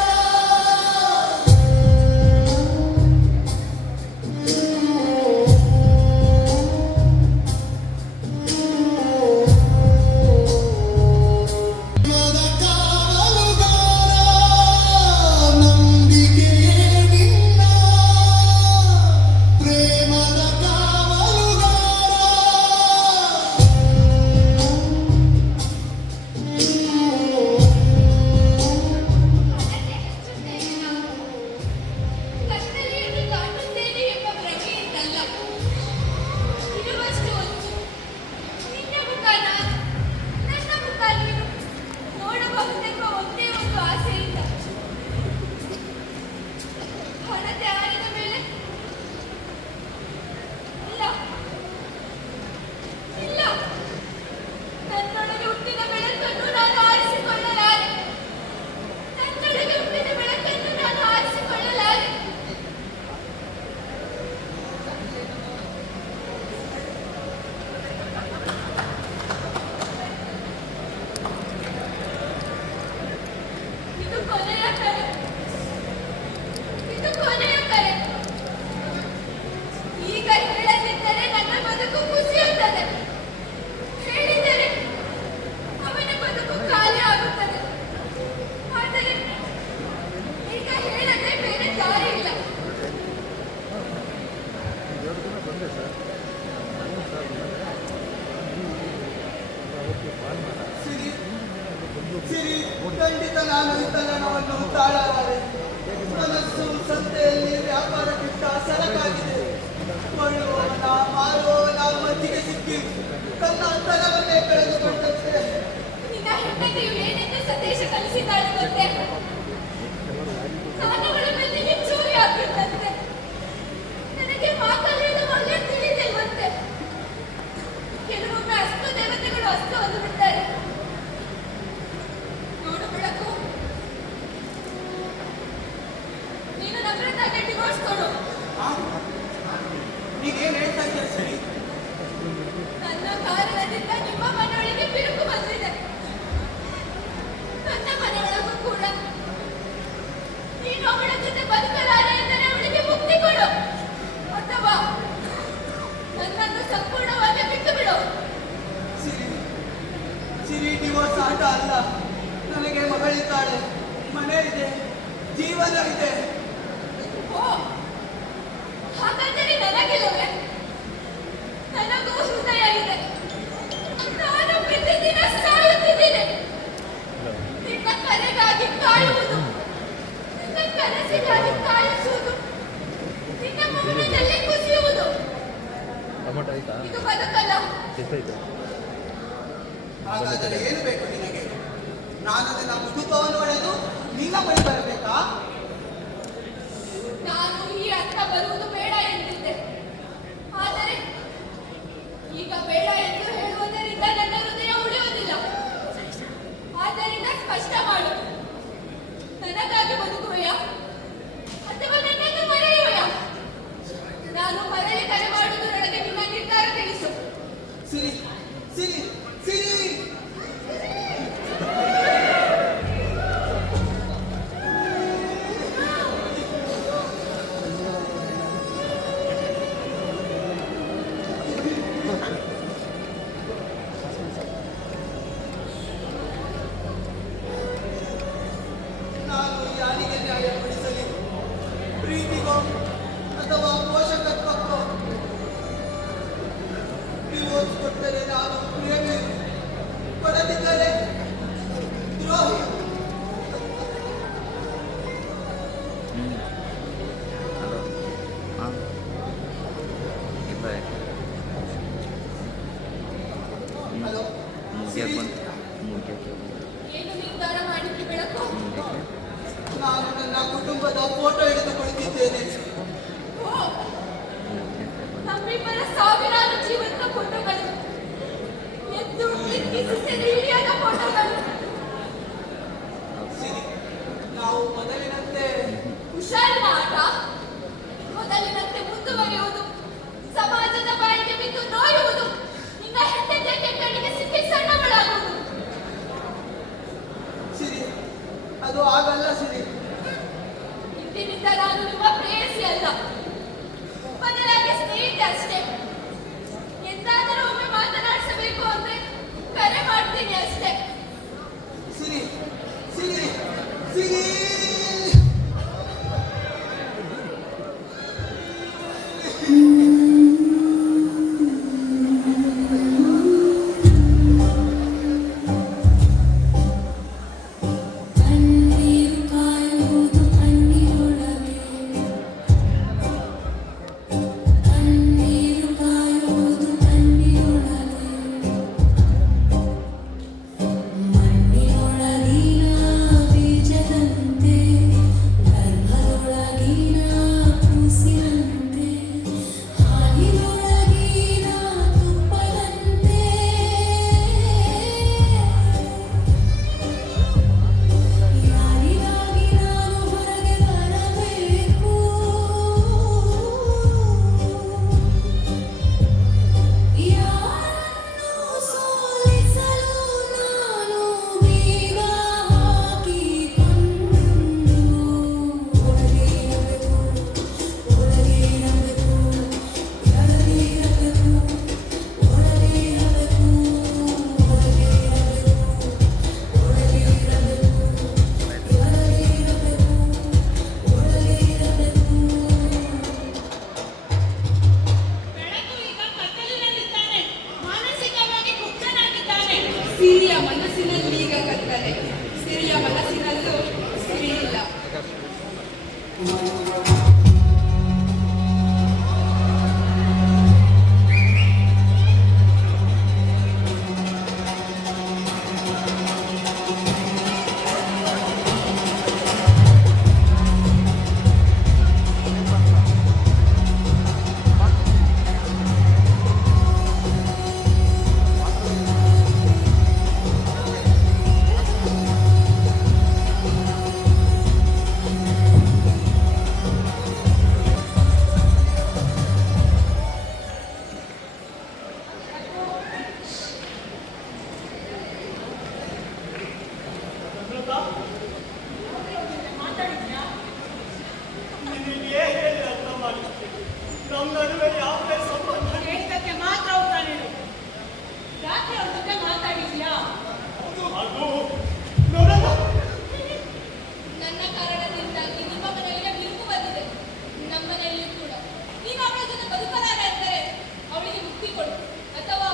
ಪ್ರೇಮದ ಕಾವಲುಗಾರ, ನಂಬಿಕೆ ನಿನ್ನ ಪ್ರೇಮದ ಕಾವಲುಗಾರ. ಅದಕ್ಕೆ ಹೆಚ್ಚುತ್ತೇನೆ ನಾನು. ಕತ್ತಲೆಯನ್ನು ದಾಟುತ್ತೇನೆ ಎಂಬ ಭ್ರಮೆಯಿಂದಲ್ಲ. ಇರುವಷ್ಟು ಹೊತ್ತು ನಿನ್ನ ಮುಖ ನಾನು, ನನ್ನ ಮುಖ ನೀನು ನೋಡಬಹುದೆಂಬ ಒಂದೇ ಒಂದು ಆಸೆಯಿಂದ. ಹಣತೆ ಆರಿದ ಮೇಲೆ ಇಲ್ಲ ಇಲ್ಲ, ನನ್ನೊಳಗೆ ಹುಟ್ಟಿದ ಬೆಳಕನ್ನು ನಾನು ಆರಿಸಿಕೊಳ್ಳಲಾರೆ. ನನ್ನೊಳಗೆ ಹುಟ್ಟಿದ ಬೆಳಕನ್ನು ನಾನು ಆರಿಸಿಕೊಳ್ಳಲಾರೆ. ಇದು ಕೊನೆಯ ಕರೆ, ಇದು ಕೊನೆಯ ಕರೆ. ಈಗ ಹೇಳದಿದ್ದರೆ ನನ್ನ ಬದುಕು ಕುಸಿಯುತ್ತದೆ, ಹೇಳಿದರೆ ಅವನ ಬದುಕು ಖಾಲಿ ಆಗುತ್ತದೆ. ಆದರೆ ಈಗ ಹೇಳದೆ ಬೇರೆ ದಾರಿ ಇಲ್ಲ. ಸಿರಿ ಸಿರಿ, ಖಂಡಿತ ನಾನು ಈ ತಲ್ಲಣವನ್ನು ತಾಳಲಾರೆ. ಮನಸ್ಸು ಸಂತೆಯಲ್ಲಿ ವ್ಯಾಪಾರ ಬಿಟ್ಟ ಸರಕಾಗಿದೆ. ಕೊಳ್ಳುವವನ ಮಾರುವವನ ಮಧ್ಯೆ ಸಿಕ್ಕಿ ತನ್ನ ತನವನ್ನೇ ಕಳೆದುಕೊಂಡಂತೆ. ನಿನ್ನ ಹೆಂಡತಿಯು ಏನೆಂದು ಸಂದೇಶ ಕಲಿಸಿದ್ದಾಳೆ ಗೊತ್ತೇ? ಕಾನಗಳ ಮೇಲೆ ಹೆಚ್ಚುವರಿ ಆಗಿದ್ದಂತೆ. ನನಗೆ ಮಾತಲ್ಲಿದ ಒಳ್ಳೆ ತಿಳಿದಿಲ್ವಂತೆ. ಕೆಲವೊಮ್ಮೆ ಅಸ್ತು ದೇವತೆಗಳು ಅಸ್ತವನ್ನು ಬಿಡ್ತಾರೆ. ನೋಡು ಬೆಳಕು, ನೀನು ನಮ್ರತಾಗೆ ಡಿವೋರ್ಸ್ ಕೊಡು. ನೀನೇನು ಹೇಳ್ತಾ ಇದ್ದೀಯ ಸರಿ? ನನ್ನ ಕಾರಣದಿಂದ ನಿಮ್ಮ ಮನೆಯೊಳಗೆ ಬಿರುಕು ಬಂದಿದೆ. ನನ್ನ ಮನೆಯೊಳಗೂ ಕೂಡ. ನೀನು ಅವಳ ಜೊತೆ ಬದುಕಲಾರೆ ಎಂದರೆ ಅವಳಿಗೆ ಮುಕ್ತಿ ಕೊಡು, ಅಥವಾ ನನ್ನನ್ನು ಸಂಪೂರ್ಣವಾಗಿ ಬಿಟ್ಟು ಬಿಡು. ಸಿರಿ ಸಿರಿ, ಡಿವೋರ್ಸ್ ಆಟ ಅಲ್ಲ. ನನಗೆ ಮಗಳಿದ್ದಾಳೆ, ಮನೆ ಇದೆ, ಜೀವನವಿದೆ. ಓ, ಹಾಗಾದರೆ ನನಗಿಲ್ಲವೇ? ನನಗೂ ಹೃದಯ ಇದೆ. ನಾನು ಪ್ರತಿದಿನ ಸಾಯುತ್ತಿದ್ದೇನೆ. ನಿನ್ನ ಕರೆಗಾಗಿ ಕಾಯುವುದು, ನಿನ್ನ ಕನಸಿಗಾಗಿ ಕಾಯಿಸುವುದು, ನಿನ್ನ ಮೌನದಲ್ಲಿ ಕುಸಿಯುವುದು. ಇದು ಬದುಕಲ್ಲ. ಹಾಗಾದರೆ ಏನು ಬೇಕು ನಿನಗೆ? ನಾನು ಅದನ್ನ ಕುಟುಂಬವನ್ನು ಒಡೆದು ನಿನ್ನ ಬಳಿ ಬರಬೇಕಾ? ನಾನು ಈ ಹತ್ರ ಬರುವುದು ಬೇಡ ಎಂದು ಹಲೋ ಏನು ನಿರ್ಧಾರ ಮಾಡಿದ್ರಿ ಬೆಳಕು? ನಾನು ನನ್ನ ಕುಟುಂಬದ ಫೋಟೋ ಹಿಡಿದುಕೊಳ್ಳುತ್ತಿದ್ದೇನೆ. ಓ, ನಮ್ಮಿಬ್ಬರ ಸಾವಿರಾರು ಜೀವಂತ ಫೋಟೋಗಳು, ಎದ್ದು ಎತ್ತಿಸಿದ ಹಿಡಿಯದ ಫೋಟೋಗಳು. ಸಿರಿ, ನಾವು ಮೊದಲಿನಂತೆ ಹುಷಾರಿನ ಆಟ ಮೊದಲಿನಂತೆ ಮುಂದುವರಿಯುವುದು, ಸಮಾಜದ ಬಾಯಿಗೆ ಬಿದ್ದು ನೋಯುವುದು, ನಿನ್ನ ಹೆಂಡತಿಯ ಕೆಟ್ಟಣಿಗೆ ಸಿಕ್ಕಿ ಸಣ್ಣಗಳಾಗುವುದು. ಸಿರಿ, ಅದು ಆಗಲ್ಲ ಸಿರಿ. ಇಂದಿನಿಂದ ನಾನು ನಿಮ್ಮ ಪ್ರೇಯಸಿ ಅಲ್ಲ, ಬದಲಾಗಿ ಸ್ನೇಹಿತೆ ಅಷ್ಟೇ. ಎಂದಾದರೂ ಒಮ್ಮೆ ಮಾತನಾಡಿಸಬೇಕು ಅಂದ್ರೆ ಕರೆ ಮಾಡ್ತೀನಿ ಅಷ್ಟೇ. ಸಿರಿ, ಸಿರಿ, ಸಿರಿ. ಕಣ್ಣೀರು ಕಾಯುವುದು ಕಣ್ಣಿನೊಳಗೆ, ಕಣ್ಣೀರು ಕಾಯುವುದು ಕಣ್ಣಿನೊಳಗೆ, ಮಣ್ಣಿನೊಳಗಿನ ಬೀಜದಂತೆ, ಗರ್ಭದೊಳಗಿನ ಕೂಸಿನಂತೆ, ಹಾಲಿನೊಳಗಿನ ತುಪ್ಪದಂತೆ. ಯಾರಿಗಾಗಿ ನಾನು ಹೊರಗೆ ಬರಬೇಕು? ಯಾರನ್ನು ಸೋಲಿಸಲು ನಾನು ಬೀಗ ಹಾಕಿಕೊಂಡು ಒಳಗೆ ಇರಬೇಕು, ಒಳಗೆ ಇರಬೇಕು, ಯಾರೇ ಇರಬೇಕು, ಒಳಗೆ ಇರಬೇಕು, ಒಳಗೆ ಇರಬೇಕು, ಒಳಗೆ ಇರಬೇಕು, ಯಾರೇ ಇರಬೇಕು, ಒಳಗೆ ಇರಬೇಕು. ಬೆಳಕು ಈಗ ಕತ್ತಲಿನಲ್ಲಿದ್ದಾನೆ, ಮಾನಸಿಕವಾಗಿ ಕುಬ್ಜನಾಗಿದ್ದಾನೆ. ಸಿರಿಯ ಮನಸ್ಸಿನಲ್ಲಿ ಈಗ ಕತ್ತಲೆ, ಸಿರಿಯ ಮನಸ್ಸಿನಲ್ಲೂ ಸಿರಿ ಇಲ್ಲ. ನಿನಗೆ ಹೇಳಿ ಅರ್ಥ ಮಾಡಿಸ್ತೇನೆ. ನಮ್ಮ ನಡುವೆ ಯಾವುದೇ ಸಂಬಂಧ ಹೇಳಿದ್ದಕ್ಕೆ ಮಾತ್ರ ಉತ್ತರ ನೀಡು. ರಾತ್ರಿ ಅವ್ರ ಜೊತೆ ಮಾತಾಡಿದ್ಯಾ? ಅದು ನೋಡಲ್ಲ. ನನ್ನ ಕಾರಣದಿಂದಾಗಿ ನಿಮ್ಮ ಮನೆಯಲ್ಲಿ ಬಿರುಕು ಬಂದಿದೆ, ನಮ್ಮ ಮನೆಯಲ್ಲಿಯೂ ಕೂಡ. ನೀನು ಅವಳ ಜೊತೆ ಬದುಕಲಾರ ಎಂದರೆ ಅವಳಿಗೆ ಮುಕ್ತಿ ಕೊಡು, ಅಥವಾ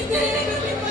ಇದೇನು ನಿಮ್ಮ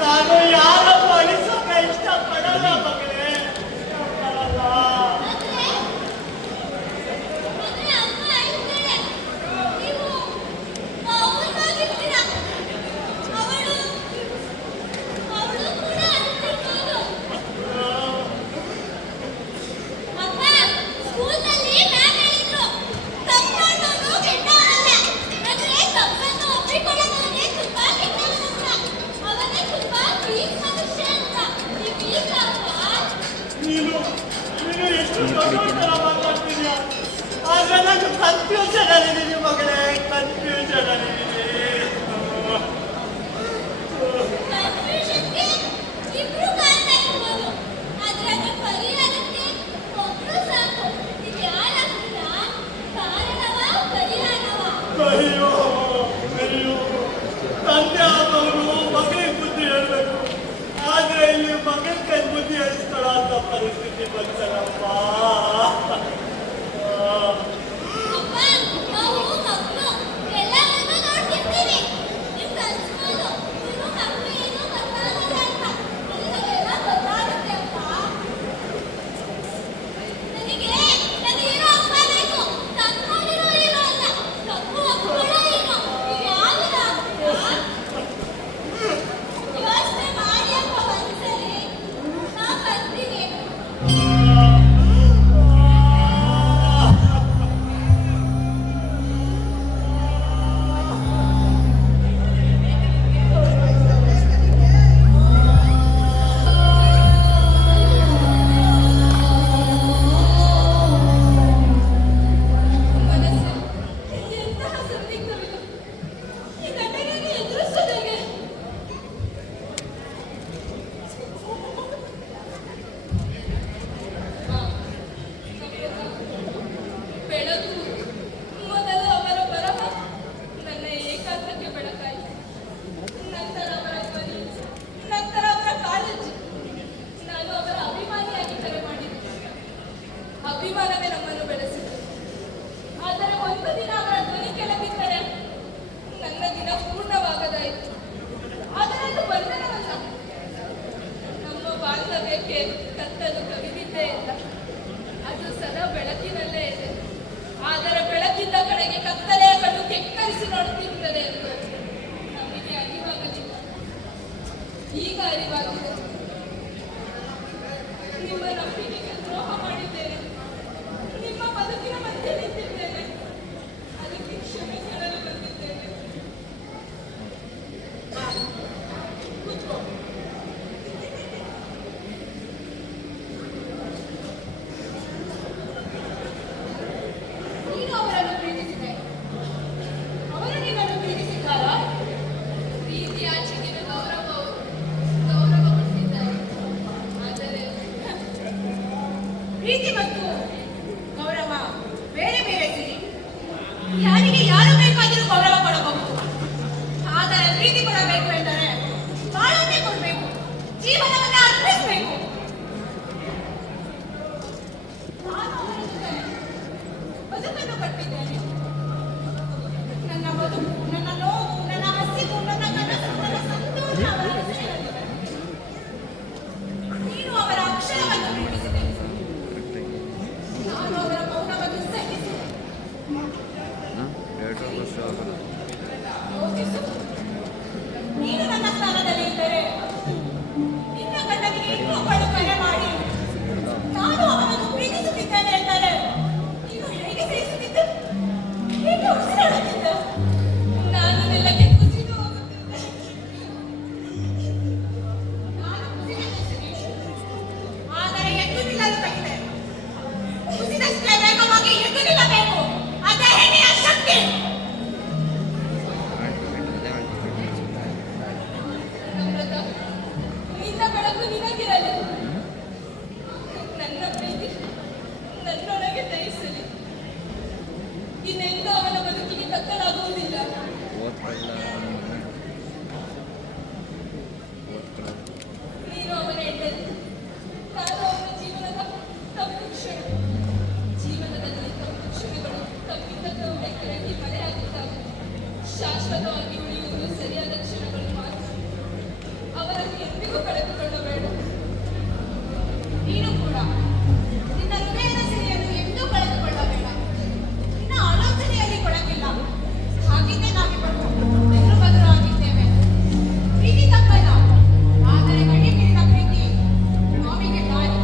ನಾನು ಯಾರಪ್ಪ ಅನಿಸೋಕೆ ಇಷ್ಟಪಡಲ್ಲ ಮಗಳೇ, ಇಷ್ಟಪಡಲ್ಲ. ನೀನು ಎಷ್ಟು ದೊಡ್ಡವರ ಮಾತಾಡ್ತೀಯ, ಆದ್ರೆ ನಾನು ಕನ್ಫ್ಯೂಷನ್ ಆಗಿದ್ದೀನಿ ಮಗಳೇ, ಕನ್ಫ್ಯೂಷನ್ ಆಗಿದ್ದೀನಿ. ಅಯ್ಯೋ ಅಯ್ಯೋ, ತಂದೆ ಆದವರು ಮಗಳಿಗೆ ಬುದ್ಧಿ ಹೇಳ್ಬೇಕು, ಆದ್ರೆ ಇಲ್ಲಿ ಮಗಳ ಕೈ ಬುದ್ಧಿ ಹೇಳಿಸ್ತಾಳ ಅಂತ ಪರಿಸ್ಥಿತಿ ಬಂತಲ್ಲಪ್ಪ. ಅಭಿಮಾನವೇ ನಮ್ಮನ್ನು ಬೆಳೆಸಿದೆ. ಆದರೆ ಒಂದು ದಿನ ಅವರ ಧ್ವನಿ ಕೆಳಬಿದ್ದರೆ ನನ್ನ ದಿನ ಪೂರ್ಣವಾಗದಾಯಿತು. ಆದರೆ ಅದು ಬಂಧನವಲ್ಲ. ನಮ್ಮ ಬಾಂಧವ್ಯಕ್ಕೆ ಕತ್ತಲು ಕವಿದಿದ್ದೇ ಇಲ್ಲ. ಅದು ಸದಾ ಬೆಳಕಿನಲ್ಲೇ ಇದೆ. ಆದರೆ ಬೆಳಕಿದ್ದ ಕಡೆಗೆ ಕತ್ತಲೆಯ ಕಣ್ಣು ಕೆಕ್ಕರಿಸಿ ನೋಡುತ್ತಿರುತ್ತದೆ ಎಂದು ನಮಗೆ ಅರಿವಾಗಲಿಲ್ಲ. ಈಗ ಅರಿವಾಗಿದೆ. ನಿಮ್ಮ ನಂಬಿಕೆಗೆ ದ್ರೋಹ ಮಾಡಿದ್ದೇನೆ. ನಿಮ್ಮ ಬದುಕಿನ ಮಧ್ಯೆ ನಿಂತಿದ್ದೇನೆ. ಅದಕ್ಕೆ ಕ್ಷಮೆ ಕೇಳಲು ಬಂದಿದ್ದೇನೆ. ಕೂತ್ಕೋ. ನೀನು ಅವರನ್ನು ಪ್ರೀತಿಸಿದೆ. ಅವರು ನಿನ್ನನ್ನು ಪ್ರೀತಿಸಿದ್ದಾರಾ? ಪ್ರೀತಿ ಆಚೆಗಿನ ಗೌರವ ಕೊಡ್ತಿದ್ದಾರೆ. ಆದರೆ ಪ್ರೀತಿ ಮತ್ತು ಗೌರವ ಬೇರೆ ಬೇರೆ ಸಿರಿ. ಯಾರಿಗೆ ಯಾರು ಬೇಕಾದರೂ ಗೌರವ ಕೊಡಬಹುದು. ಆದರೆ ಪ್ರೀತಿ ಕೊಡಬೇಕು ಎಂದರೆ ಬಾಳನ್ನೇ ಕೊಡಬೇಕು, ಜೀವನವನ್ನ ಅರ್ಪಿಸಬೇಕು. ನಾನು ಅವರ ಜೊತೆ ಬದುಕನ್ನು ಕಟ್ಟಿದ್ದೇನೆ. ನನ್ನ ಬದುಕು, ನನ್ನ ನೋವು, ನನ್ನ ಹಸಿವು, ನನ್ನ ಕನಸು, ನನ್ನ ಸಂತೋಷ ಅವರ ಹೆಸರಿನಲ್ಲಿದೆ. ನೀನು ಅವರ ಅಕ್ಷರವನ್ನು ಪ್ರೀತಿಸಿದೆ. ನಾನು ಅವರ ಮೌನವನ್ನು ಸಹಿಸಿದೆ. ನಿನ್ನ ಹೃದಯದ ಸಿರಿಯನ್ನು ಎಂದೂ ಕಳೆದುಕೊಳ್ಳಬೇಡ. ನಿನ್ನ ಆಲೋಚನೆಯಲ್ಲಿ ಕೊಳಕಿಲ್ಲ. ಹಾಗಿದ್ದೇ ನಾವಿಬ್ಬರು ಎದುರು ಬದುರು ಆಗಿದ್ದೇವೆ. ಪ್ರೀತಿ ತಪ್ಪಲ್ಲ, ಆದರೆ ಗಡಿ ಮೀರಿದ ಪ್ರೀತಿ ನೋವಿಗೆ ದಾರಿ.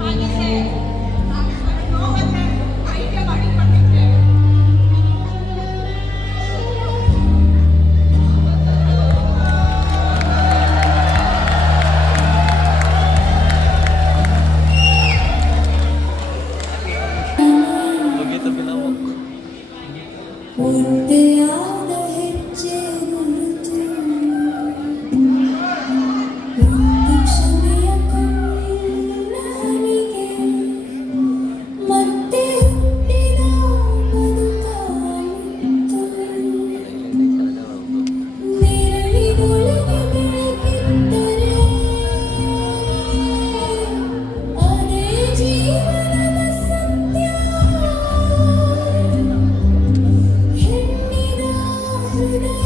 ಹಾಗಿದ್ದರೆ ನಾವಿಬ್ಬರು ನೋವನ್ನೇ ಐಕ್ಯ ಮಾಡಿಕೊಂಡಿದ್ದೇವೆ. ಒಂದೆಯಾದ ಹೆಜ್ಜೆ ಗುರುತು ಒಂದು ಕ್ಷಮೆಯ ಕಣ್ಣನಿಗೆ ಮತ್ತೆ ಹುಟ್ಟಿದ ಬದುಕಾಯಿತು. ನೆರಳಿನೊಳಗೆ ಬೆಳಕಿದ್ದರೆ ಅದೇ ಜೀವನದ ಸತ್ಯ. ಹೆಣ್ಣಿನ ಹೃದಯ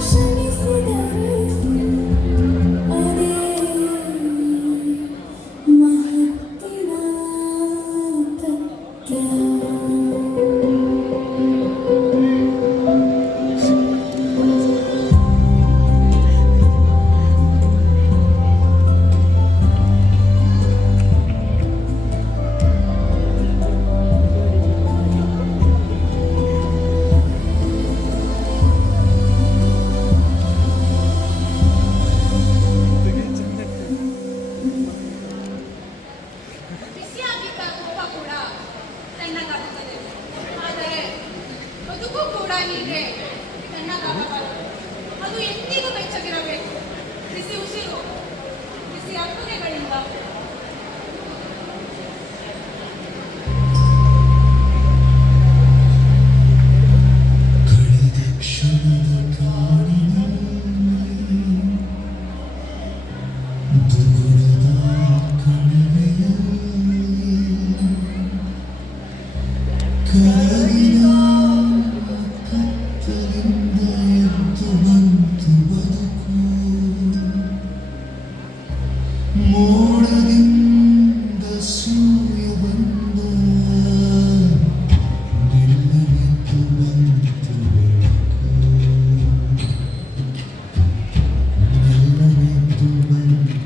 ಕ್ಷಮಿಸಿದರೆ ಅದೇ ಮಹತ್ತಿನ ತತ್ವ. ಬಿಸಿಯಾಗಿದ್ದ ಕೋಪ ಕೂಡ ತಣ್ಣಗಾಗುತ್ತದೆ. ಆದರೆ ಬದುಕು ಕೂಡ ಹೀಗೆ ತಣ್ಣಗಾಗಬಾರದು. ಅದು ಎಂದಿಗೂ ಬೆಚ್ಚಗಿರಬೇಕು. ಬಿಸಿ ಉಸಿರು, ಬಿಸಿ ಅಪ್ಪುಗೆಗಳಿಂದ. ಕಳೆದ ಕ್ಷಣದ ಕಾಡಿನಲ್ಲಿ ದೂರದ ಕಣಿವೆಯಲ್ಲಿ ಕರಗಿದ ಕತ್ತಲಿಂದ ಎದ್ದು ಬಂತು ಬದುಕು. ಮೋಡದಿಂದ ಸೂರ್ಯ ಬಂದ ನಿಲ್ಲನೆದ್ದು ಬಂತು ಬೆಳಕು. ನಿಲ್ಲನೆದ್ದು ಬಂತು ಬೆಳಕು.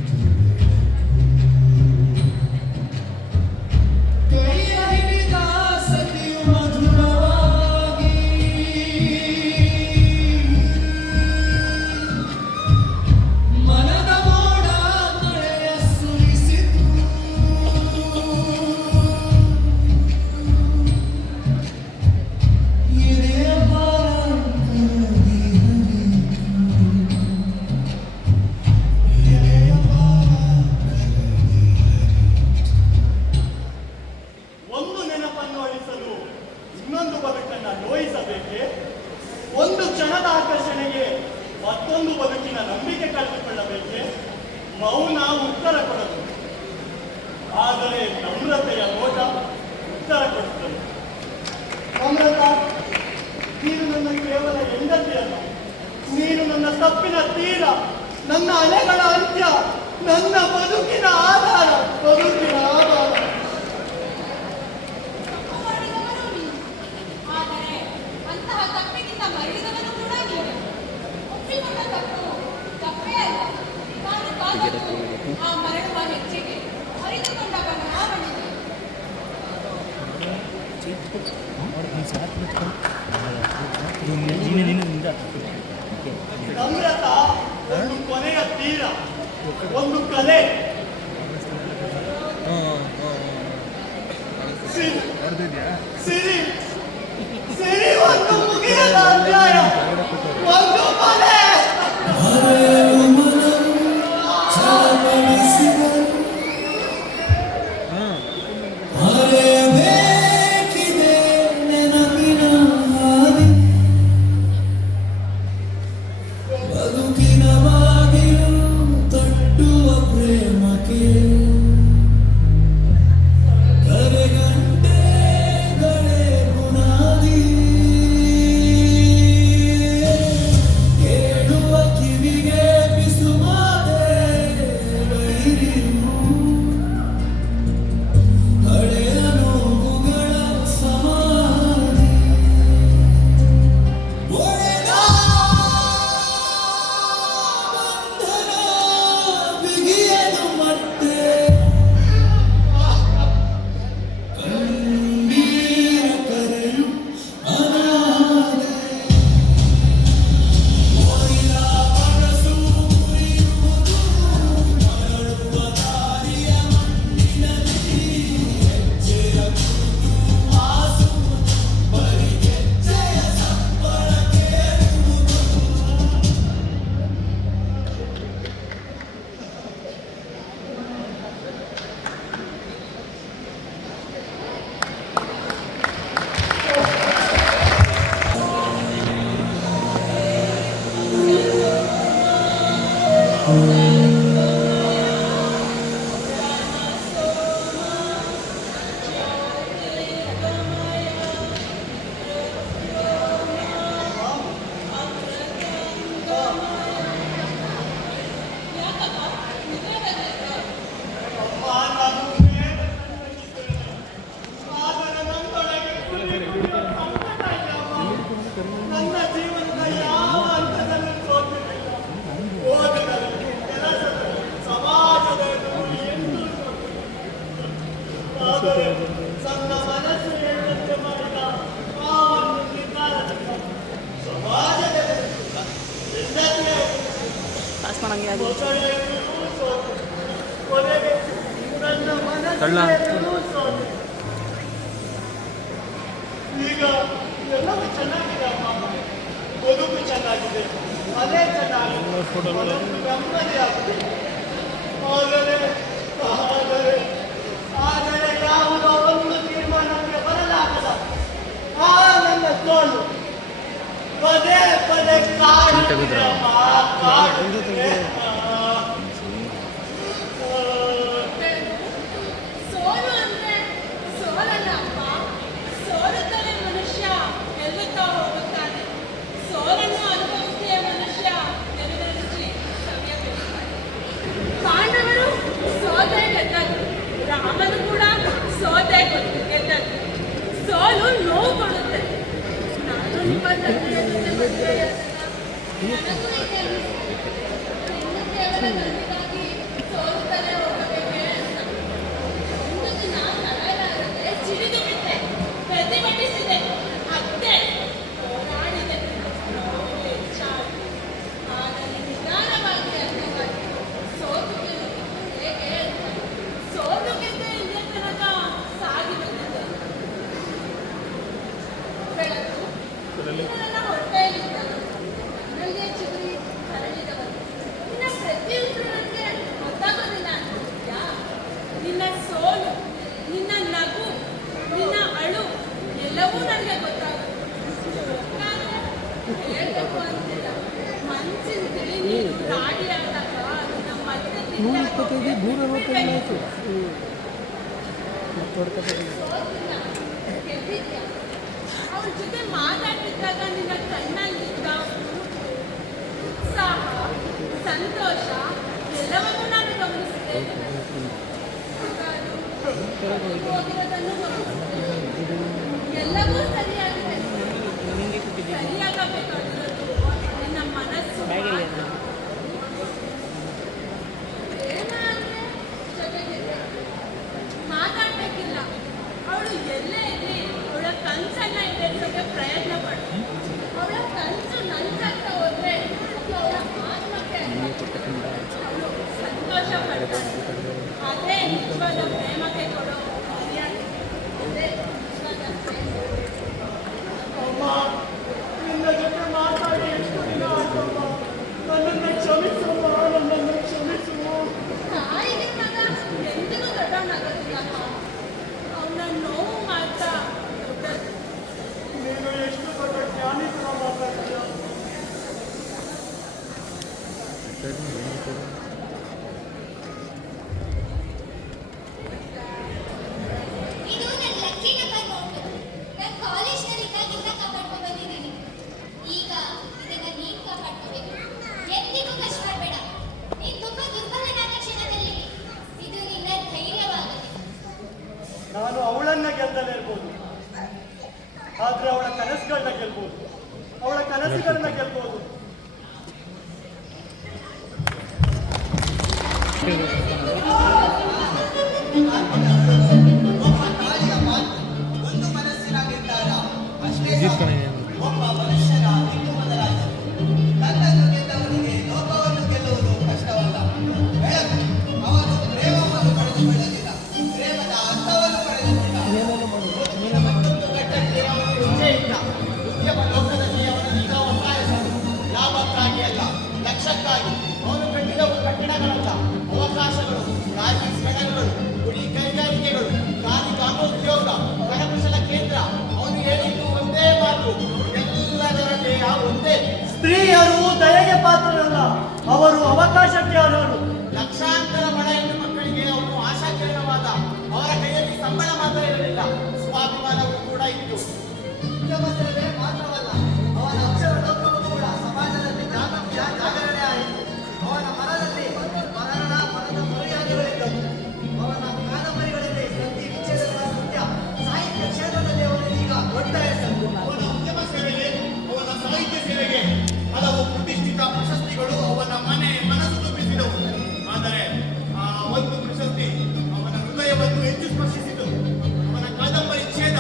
ಕೈಯ ಹಿಡಿದ ಸತಿಯು ಮಧುರವಾಗಿ ಮನದ ಮೋಡ ಮಳೆಯ ಸುರಿಸಿತು. ಎದೆಯ ಭಾರ ಕರಗಿ ಹರಿಯಿತು. ಎದೆಯ ಭಾರ ಕರಗಿ ಹರಿಯಿತು. ಒಂದು ನೆನಪನ್ನು ಅಳಿಸಲು ಇನ್ನೊಂದು ಬದುಕನ್ನ ನೋಯಿಸಬೇಕೆ? ಒಂದು ಕ್ಷಣದ ಆಕರ್ಷಣೆಗೆ ಮತ್ತೊಂದು ಬದುಕಿನ ನಂಬಿಕೆ ಕಳೆದುಕೊಳ್ಳಬೇಕೆ? ಮೌನ ಉತ್ತರ ಕೊಡದು, ಆದರೆ ನಮ್ರತೆಯ ನೋಟ ಉತ್ತರ ಕೊಡುತ್ತದೆ. ನಮ್ರತ, ನೀನು ನನ್ನ ಕೇವಲ ಹೆಂಡತಿಯಲ್ಲ, ನೀನು ನನ್ನ ತಪ್ಪಿನ ತೀರ, ನನ್ನ ಅಲೆಗಳ ಅಂತ್ಯ, ನನ್ನ ಬದುಕಿನ ಆಧಾರ, ಬದುಕಿನ ಆಧಾರ. ತಪ್ಪು ಮಾಡಿದವನು ನೀನು, ಆದರೆ ಅಂತಹ ತಪ್ಪಿನಿಂದ ಮರಳಿದವನು ಕೂಡ ನೀನು. ಒಪ್ಪಿಕೊಂಡ ತಪ್ಪು ತಪ್ಪೇ ಅಲ್ಲ, ನಾನು ಕಾದದ್ದು ಆ ಮರಳುವ ಹೆಜ್ಜೆಗೆ, ಅರಿತುಕೊಂಡ ಬದಲಾವಣೆಗೆ. ನಮ್ರತ ಒಂದು ಕೊನೆಯ ತೀರ, ಒಂದು ಕಲೆ. ಸಿರಿ ಸಿರಿ ಸಿರಿ ಒಂದು ಮುಗಿಯದ ಅಧ್ಯಾಯ, ಒಂದು ಮನೆ. ಮರೆಯಲು ಮನವು ಚಲಪಡಿಸಿದರು. ಮರೆಯಬೇಕಿದೆ ನೆನಪಿನ ಹಾದಿ. ಬದುಕಿನ ಬಾಗಿಲು ತಟ್ಟುವ ಪ್ರೇಮಕ್ಕೆ ಕರೆಗಂಟೆಗಳೇ ಬುನಾದಿ. ಒತ್ತಡೆಯಲ್ಲೂ ಸೋತು ಕೊನೆಗೆ ನನ್ನ ಮನಸ್ಸಲ್ಲೂ ಸೋತು. ಈಗ ಎಲ್ಲವೂ ಚೆನ್ನಾಗಿದೆ ಅಮ್ಮ, ಬದುಕು ಚೆನ್ನಾಗಿದೆ, ಅದೇ ಚೆನ್ನಾಗಿದೆ, ಮನಸ್ಸು ನೆಮ್ಮದಿಯಾಗಿದೆ. ಆದರೆ ಯಾವುದೋ ಒಂದು ತೀರ್ಮಾನಕ್ಕೆ ಬರಲಾಗದ ಆ ನನ್ನ ಸೋಲು ಪದೇ ಪದೇ ಕಾಡುತ್ತಿದೆ ಅಮ್ಮ, ಕಾಡುತ್ತಿದೆ. ಸೋಲು ಅಂದ್ರೆ ಸೋಲಲ್ಲ ಅಪ್ಪ, ಸೋಲುತ್ತಲೇ ಮನುಷ್ಯ ಗೆಲ್ಲುತ್ತಾ ಹೋಗುತ್ತಾನೆ. ಸೋಲನ್ನು ಅನುಭವಿಸಿಯೇ ಮನುಷ್ಯ ಗೆಲುವಿನ ರುಚಿ ಸವಿಯಬೇಕಾಗುತ್ತಾನೆ. ಪಾಂಡವರು ಸೋತೆ ಗೆದ್ದದ್ದು, ರಾಮನು ಕೂಡ ಸೋತೆ ಗೆದ್ದದ್ದು. ಸೋಲು ನೋವು ಕೊಡುತ್ತೆ. ನಾನು ನಿಮ್ಮನ್ನ ಮದುವೆಯಾದಾಗ ನನಗೂ ಇದೆ ಅನಿಸ್ತು. ಹೆಣ್ಣು ಕೇವಲ ಗಂಡಿಗಾಗಿ ಸೋಲುತ್ತಲೇ ಹೋಗಬೇಕೆ ಅಂತ. ಒಂದು ದಿನ ತಡೆಯಲಾರದೆ ಸಿಡಿದು ಬಿಟ್ಟೆ, ಪ್ರತಿಭಟಿಸಿದೆ, ಅತ್ತೆ ಹೋರಾಡಿದೆ, ನೋವು ಹೆಚ್ಚಾಗಿ. ಆದರೆ ನಿಧಾನವಾಗಿ ಅರ್ಥವಾಯಿತು, ಸೋತು ಗೆಲ್ಲುವುದು ಹೇಗೆ ಅಂತ. ಸೋತು ಗೆದ್ದೆ ಇಲ್ಲೇ ತನಕ ಸಾಗಿ ಬಂದಿದ್ದೆ. ಬೆಳಕು ನನ್ನ ಹೊಟ್ಟೆಯಲ್ಲಿದ್ದವರು, ನನ್ನಲ್ಲಿಯೇ ಚಿಗುರಿ ಹರಡಿದವರು. ನಿನ್ನ ಪ್ರತಿ ಉಸಿರು ನನಗೆ ಗೊತ್ತಾಗೋದಿಲ್ಲ ಅಂತಿದ್ಯಾ? ನಿನ್ನ ಸೋಲು, ನಿನ್ನ ನಗು, ನಿನ್ನ ಅಳು ಎಲ್ಲವೂ ನನಗೆ ಗೊತ್ತಾಗುತ್ತೆ. ಹೇಳ್ಬೇಕು ಅಂತಿಲ್ಲ, ಮನಸ್ಸಿನ ತಿಳಿ ನೀರು ರಾಡಿಯಾದಾಗ ನಿನ್ನ ಮತ್ತೆ ಅವ್ರ ಜೊತೆ ಮಾತಾಡ್ತಿದ್ದಾಗ ನಿನ್ನ ಕಣ್ಣಲ್ಲಿದ್ದ ಉತ್ಸಾಹ, ಸಂತೋಷ ಎಲ್ಲವನ್ನೂ ನಾನು ಗಮನಿಸಿದೆ. ಹೋಗಿರೋದನ್ನು ಗಮನಿಸಿದೆ. ಎಲ್ಲವೂ ಸರಿಯಾಗಿದೆ. ಸರಿಯಾಗಬೇಕಾಗಿರೋದು ನಿನ್ನ ಮನಸ್ಸು. ಪ್ರೇಮ ಅಂದ್ರೆ ಜೊತೆಗಿರ್ಬೇಕು, ಮಾತಾಡ್ಬೇಕಿಲ್ಲ. ಅವಳು ಎಲ್ಲೇ ಇರಲಿ ಅವಳ ಕನಸನ್ನ ಈಡೇರಿಸೋಕೆ ಪ್ರಯತ್ನ ಪಡು. ಅವಳ ಕನಸು ನನ್ಸಂತ ಹೋದ್ರೆ ಅದು ಅವಳ ಆತ್ಮಕ್ಕೆ ಅವಳು ಸಂತೋಷ ಪಡ್ತಾಳೆ. ಅದೇ ನಿಜವಾದ ಪ್ರೇಮಕ್ಕೆ ಕೊಡೋ ಮರ್ಯಾದೆ. ಅದೇ ನಿಜವಾದ ಪ್ರೇಮ. ಅಮ್ಮ, ನಿನ್ನ ಜೊತೆ ಮಾತಾಡಿ ಎಷ್ಟು ದಿನ ಆಯ್ತಮ್ಮ. ನನ್ನನ್ನು ಕ್ಷಮಿಸಮ್ಮ, ನನ್ನನ್ನು ಕ್ಷಮಿಸು. ತಾಯಿಗೆ ಮಗ ಎಂದಿಗೂ ದೊಡ್ಡವನಾಗೋದಿಲ್ಲಪ್ಪ. ಅವನ ನೋವು ಮಾತ್ರ ದೊಡ್ಡದು. ನೀನು ಎಷ್ಟು ದೊಡ್ಡ ಜ್ಞಾನಿ ಕೂಡ ಮಾತಾಡ್ತೀಯ. ಇದು ನನ್ನ ಲಕ್ಕಿ ನಂಬರ್ ನೋಟು. ನಾನು ಕಾಲೇಜ್ನಲ್ಲಿ ಇದ್ದಾಗಿಂದ ಕಾಪಾಡ್ಕೊಂಡು ಬಂದಿದ್ದೀನಿ. ಈಗ ಇದನ್ನ ನೀನ್ ಕಾಪಾಡ್ಕೋಬೇಕು. ಎಂದಿಗೂ ಕಷ್ಟಪಡಬೇಡ. ನೀನ್ ತುಂಬಾ ದುರ್ಬಲನಾದ ಕ್ಷಣದಲ್ಲಿ ಇದು ನಿನ್ನ ಧೈರ್ಯವಾಗಲಿ. ನಾನು ಅವಳನ್ನ ಗೆಲ್ದಲೇ ಇರ್ಬೋದು, ಆದ್ರೆ ಅವಳ ಕನಸುಗಳನ್ನ ಗೆಲ್ಬೋದು, ಅವಳ ಕನಸುಗಳನ್ನ ಗೆಲ್ಬೋದು. ಒಬ್ಬ ತಾಯಿಯ ಮಾತು, ಒಂದು ಮನಸ್ಸಿನ ನಿರ್ಧಾರ, ಅಷ್ಟೇ ಸಾಕು. ಒಬ್ಬ ಮನುಷ್ಯನ ದಿಕ್ಕು ಬದಲಾಯಿಸಿತು. ತನ್ನನ್ನು ಗೆದ್ದವನಿಗೆ ಲೋಕವನ್ನು ಗೆಲ್ಲುವುದು ಕಷ್ಟವಲ್ಲ. ಬೆಳಕು ಅವನು ಪ್ರೇಮವನ್ನು ಪಡೆದುಕೊಳ್ಳಲಿಲ್ಲ, ಪ್ರೇಮದ ಅರ್ಥವನ್ನು ಪಡೆದುಕೊಂಡ. ಬದುಕಿನ ಮತ್ತೊಂದು ಘಟ್ಟಕ್ಕೆ ಅವನು ಹೆಜ್ಜೆ ಇಟ್ಟ. ಉದ್ಯಮ ಲೋಕದಲ್ಲಿ ಅವನೀಗ ಒತ್ತಾಯಿಸ ಲಾಭಕ್ಕಾಗಿ ಅಲ್ಲ, ಲಕ್ಷ್ಯಕ್ಕಾಗಿ. ಅವನು ಕಟ್ಟಿದವು ಕಟ್ಟಡಗಳಲ್ಲ, ಅವಕಾಶಗಳು, ರಾಜ್ಯ ಸ್ಥಳಗಳು, ಗುಡಿ ಕೈಗಾರಿಕೆಗಳು, ಖಾದಿ ಗ್ರಾಮೋದ್ಯೋಗ, ಕರಕುಶಲ ಕೇಂದ್ರ. ಅವನು ಹೇಳಿದ್ದು ಒಂದೇ ಮಾತು, ಎಲ್ಲದರಲ್ಲಿ ಆ ಒಂದೇ. ಸ್ತ್ರೀಯರು ದಯೆಗೆ ಪಾತ್ರರಲ್ಲ, ಅವರು ಅವಕಾಶಕ್ಕೆ ಅರ್ಹರು. ಲಕ್ಷಾಂತರ ಬಡ ಹೆಣ್ಣು ಮಕ್ಕಳಿಗೆ ಅವನು ಆಶಾಕಿರಣವಾದ. ಅವರ ಕೈಯಲ್ಲಿ ಸಂಬಳ ಮಾತ್ರ ಇರಲಿಲ್ಲ, ಸ್ವಾಭಿಮಾನವೂ ಕೂಡ ಇತ್ತು. ಉದ್ಯಮ ಸೇವೆ ಮಾತ್ರವಲ್ಲ, ಅವನ ಅಕ್ಷರ ಲೋಕವು ಕೂಡ ಸಮಾಜದಲ್ಲಿ ಜಾಗರಣೆ ಆಯಿತು. ಅವನ ಮನದಲ್ಲಿ ಮನದ ಮರ್ಯಾದೆಗಳಿದ್ದವು. ಅವನ ಕಾದಂಬರಿಗಳಲ್ಲಿ ಪ್ರತಿ ವಿಚ್ಛೇದಗಳ ಸತ್ಯ. ಸಾಹಿತ್ಯ ಕ್ಷೇತ್ರದಲ್ಲಿ ಅವನು ಈಗ ದೊಡ್ಡ ಹೆಸರು. ಅವನ ಉದ್ಯಮ ಸೇವೆಗೆ, ಅವನ ಸಾಹಿತ್ಯ ಸೇವೆಗೆ ಹಲವು ಪ್ರತಿಷ್ಠಿತ ಪ್ರಶಸ್ತಿಗಳು ಅವನ ಮನಸ್ಸು ತುಂಬಿಸಿದವು. ಆದರೆ ಆ ಒಂದು ಪ್ರಶಸ್ತಿ ಅವನ ಹೃದಯವನ್ನು ಹೆಚ್ಚು ಸ್ಪರ್ಶಿಸಿತು. ಅವನ ಕಾದಂಬರಿ ಛೇದ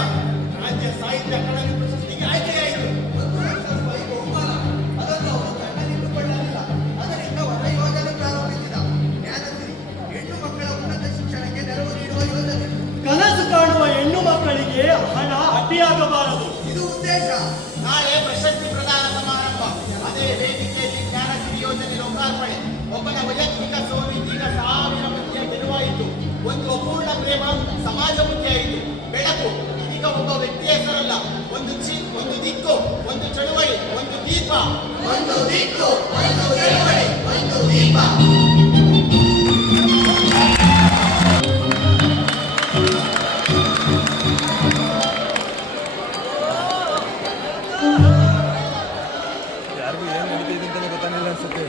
ರಾಜ್ಯ ಸಾಹಿತ್ಯ ಅಕಾಡೆಮಿ ಪ್ರಶಸ್ತಿಗೆ ಅಡ್ಡಿಯಾಗಬಾರದು. ಇದು ಉದ್ದೇಶ. ನಾಳೆ ಪ್ರಶಸ್ತಿ ಪ್ರದಾನ ಸಮಾರಂಭ, ಅದೇ ವೇದಿಕೆಯಲ್ಲಿ ಜ್ಞಾನಸಿರಿ ಯೋಜನೆ ಲೋಕಾರ್ಪಣೆ. ಒಬ್ಬನ ವೈಯಕ್ತಿಕ ಸೋಲು ಇದೀಗ 1000 ಮಂದಿಯ ಗೆಲುವಾಯಿತು. ಒಂದು ಅಪೂರ್ಣ ಪ್ರೇಮ ಸಮಾಜಮುಖಿಯಾಯಿತು. ಬೆಳಕು ಇದೀಗ ಒಬ್ಬ ವ್ಯಕ್ತಿಯ ಹೆಸರಲ್ಲ, ಒಂದು ದಿಕ್ಕು, ಒಂದು ಚಳುವಳಿ, ಒಂದು ದೀಪ. ಒಂದು ದಿಕ್ಕು, ಒಂದು ಚಳುವಳಿ, ಒಂದು ದೀಪ. ಯಾರಿಗೂ ಏನು ನಡೀತಿದೆ ಅಂತಲೇ ಗೊತ್ತಾಗಿಲ್ಲ ಅನ್ಸುತ್ತೆ.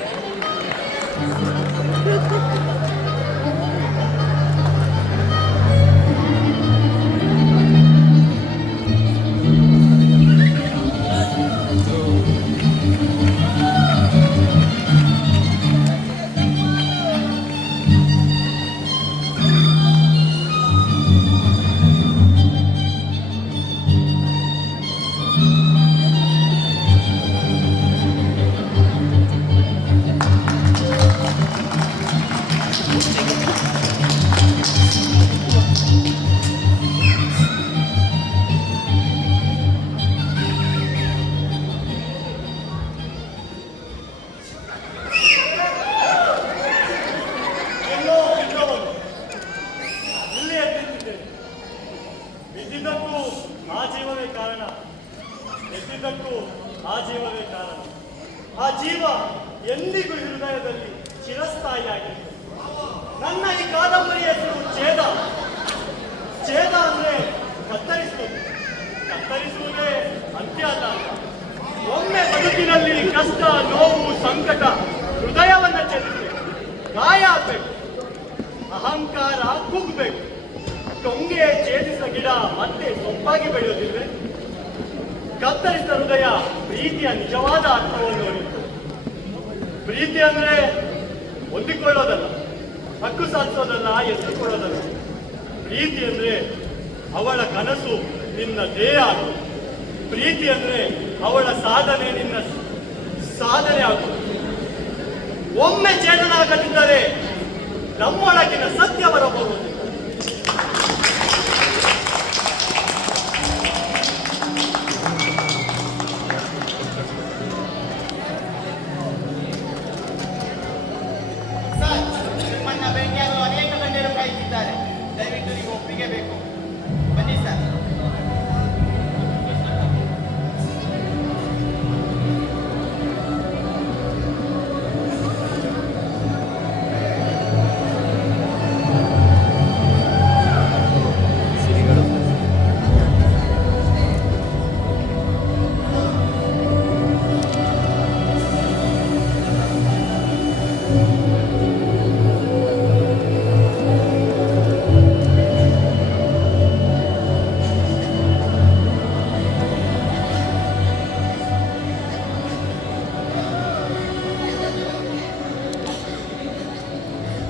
ಎಲ್ಲೋ ಬಿದ್ದವನು ಇಲ್ಲಿ ಎದ್ದಿದ್ದೇನೆ. ಬಿದ್ದಿದ್ದಕ್ಕೂ ಆ ಜೀವವೇ ಕಾರಣ, ಎದ್ದಿದ್ದಕ್ಕೂ ಆ ಜೀವವೇ ಕಾರಣ. ಆ ಜೀವ ಎಂದಿಗೂ ಹೃದಯದಲ್ಲಿ ಚಿರಸ್ಥಾಯಿಯಾಗಿದೆ. ನನ್ನ ಈ ಕಾದಂಬರಿಯ ಹೆಸರು ಛೇದ. ಛೇದ ಅಂದ್ರೆ ಕತ್ತರಿಸುವುದು. ಕತ್ತರಿಸುವುದೇ ಅಂತ್ಯ ಅಲ್ಲ. ಒಮ್ಮೆ ಬದುಕಿನಲ್ಲಿ ಕಷ್ಟ, ನೋವು, ಸಂಕಟ ಹೃದಯವನ್ನ ಚೆಲ್ಲಬೇಕು, ಗಾಯ ಆಗ್ಬೇಕು, ಅಹಂಕಾರ ಕುಗ್ಬೇಕು. ಟೊಂಗೆ ಛೇದಿಸಿದ ಗಿಡ ಮತ್ತೆ ಸೊಂಪಾಗಿ ಬೆಳೆಯುವುದಿಲ್ವೇ? ಕತ್ತರಿಸಿದ ಹೃದಯ ಪ್ರೀತಿಯ ನಿಜವಾದ ಅರ್ಥವನ್ನು ಅರಿತು. ಪ್ರೀತಿ ಅಂದ್ರೆ ಹೊಂದಿಕೊಳ್ಳೋದಲ್ಲ, ಹಕ್ಕು ಸಾಧಿಸೋದಲ್ಲ, ಎತ್ತಿಕೊಳ್ಳೋದಲ್ಲ. ಪ್ರೀತಿ ಅಂದ್ರೆ ಅವಳ ಕನಸು ನಿನ್ನ ದೇಹ ಆಗುವುದು. ಪ್ರೀತಿ ಅಂದ್ರೆ ಅವಳ ಸಾಧನೆ ನಿನ್ನ ಸಾಧನೆ ಆಗುವುದು. ಒಮ್ಮೆ ಚೇತನಾಗದಿದ್ದರೆ ನಮ್ಮೊಳಗಿನ ಸತ್ಯ ಬರಬಹುದು. ಸರ್, ನಿಮ್ಮನ್ನ ಭೇಟಿಯಾಗಲು ಅನೇಕ ಗಣ್ಯರು ಕಾಯುತ್ತಿದ್ದಾರೆ. ದಯವಿಟ್ಟು ನೀವು ಒಪ್ಪಿಗೆ ಬೇಕು. ಬನ್ನಿ ಸರ್.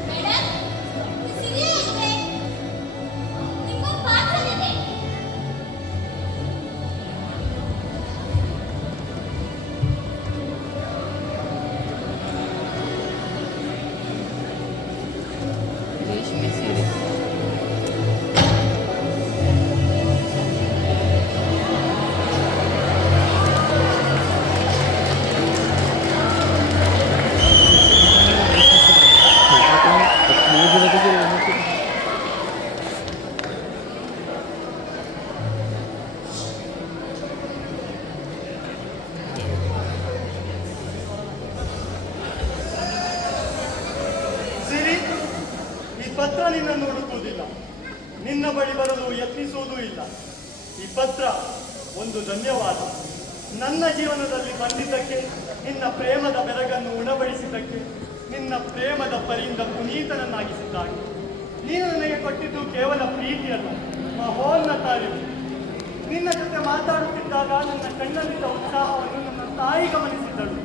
ಮೇಡಮ್, ಸೀರಿಯಸ್ ಇದೆ. ನಿಮ್ಗೊಂದು ಪಾತ್ರವಿದೆ. ಸಿರಿ, ಈ ಪತ್ರ ನಿನ್ನನ್ನು ಹುಡುಕುವುದಿಲ್ಲ, ನಿನ್ನ ಬಳಿ ಬರಲು ಯತ್ನಿಸುವುದೂ ಇಲ್ಲ. ಈ ಪತ್ರ ಒಂದು ಧನ್ಯವಾದ. ನನ್ನ ಜೀವನದಲ್ಲಿ ಬಂದಿದ್ದಕ್ಕೆ, ನಿನ್ನ ಪ್ರೇಮದ ಬೆರಗನ್ನು ಉಣಬಡಿಸಿದ್ದಕ್ಕೆ, ನಿನ್ನ ಪ್ರೇಮದ ಪರಿಯಿಂದ ಪುನೀತನನ್ನಾಗಿಸಿದ್ದಾಗಿ. ನೀನು ನನಗೆ ಕೊಟ್ಟಿದ್ದು ಕೇವಲ ಪ್ರೀತಿಯಲ್ಲ, ಮಹೋನ್ನತ ಅರಿವು. ನಿನ್ನ ಜೊತೆ ಮಾತಾಡುತ್ತಿದ್ದಾಗ ನನ್ನ ಕಣ್ಣಲ್ಲಿದ್ದ ಉತ್ಸಾಹವನ್ನು ನನ್ನ ತಾಯಿ ಗಮನಿಸಿದ್ದಳು.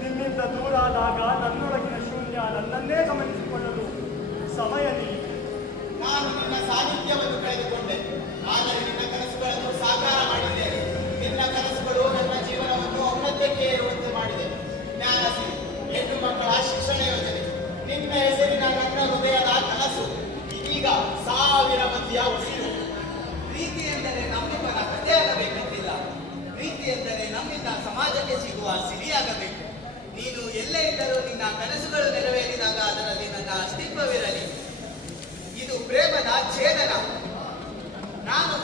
ನಿನ್ನಿಂದ ದೂರ ಆದಾಗ ನನ್ನೊಳಗಿನ ಶೂನ್ಯ ನನ್ನನ್ನೇ ಗಮನಿಸಿಕೊಳ್ಳಲು ಸಮಯ ನೀಡಿತು. ನಾನು ನಿನ್ನ ಸಾನ್ನಿಧ್ಯವನ್ನು ಕಳೆದುಕೊಂಡೆ, ಆದರೆ ನಿನ್ನ ಕನಸುಗಳನ್ನು ಸಾಕಾರ ಮಾಡಿದ್ದೇನೆ. ನಿನ್ನ ಕನಸುಗಳು ನನ್ನ ಜೀವನವನ್ನು ಔನ್ನತ್ಯಕ್ಕೆ ಏರುವಂತೆ ಮಾಡಿದೆ. ಜ್ಞಾನಸಿರಿ ಹೆಣ್ಣು ಮಕ್ಕಳ ಶಿಕ್ಷಣ ಯೋಜನೆ, ನಿನ್ನ ಹೆಸರಿನ ನನ್ನ ಹೃದಯದ ಕನಸು ಇದೀಗ 1000 ಮಂದಿಯ ಉಸಿರು. ಪ್ರೀತಿ ಎಂದರೆ ನಂಬಿಕೆ ನೀನು ಎಲ್ಲೇ ಇದ್ದರೂ ನಿನ್ನ ಕನಸುಗಳು ನೆರವೇರಿದಾಗ ಅದರಲ್ಲಿ ನನ್ನ ಅಸ್ತಿತ್ವವಿರಲಿ. ಇದು ಪ್ರೇಮದ ಛೇದನ. ನಾನು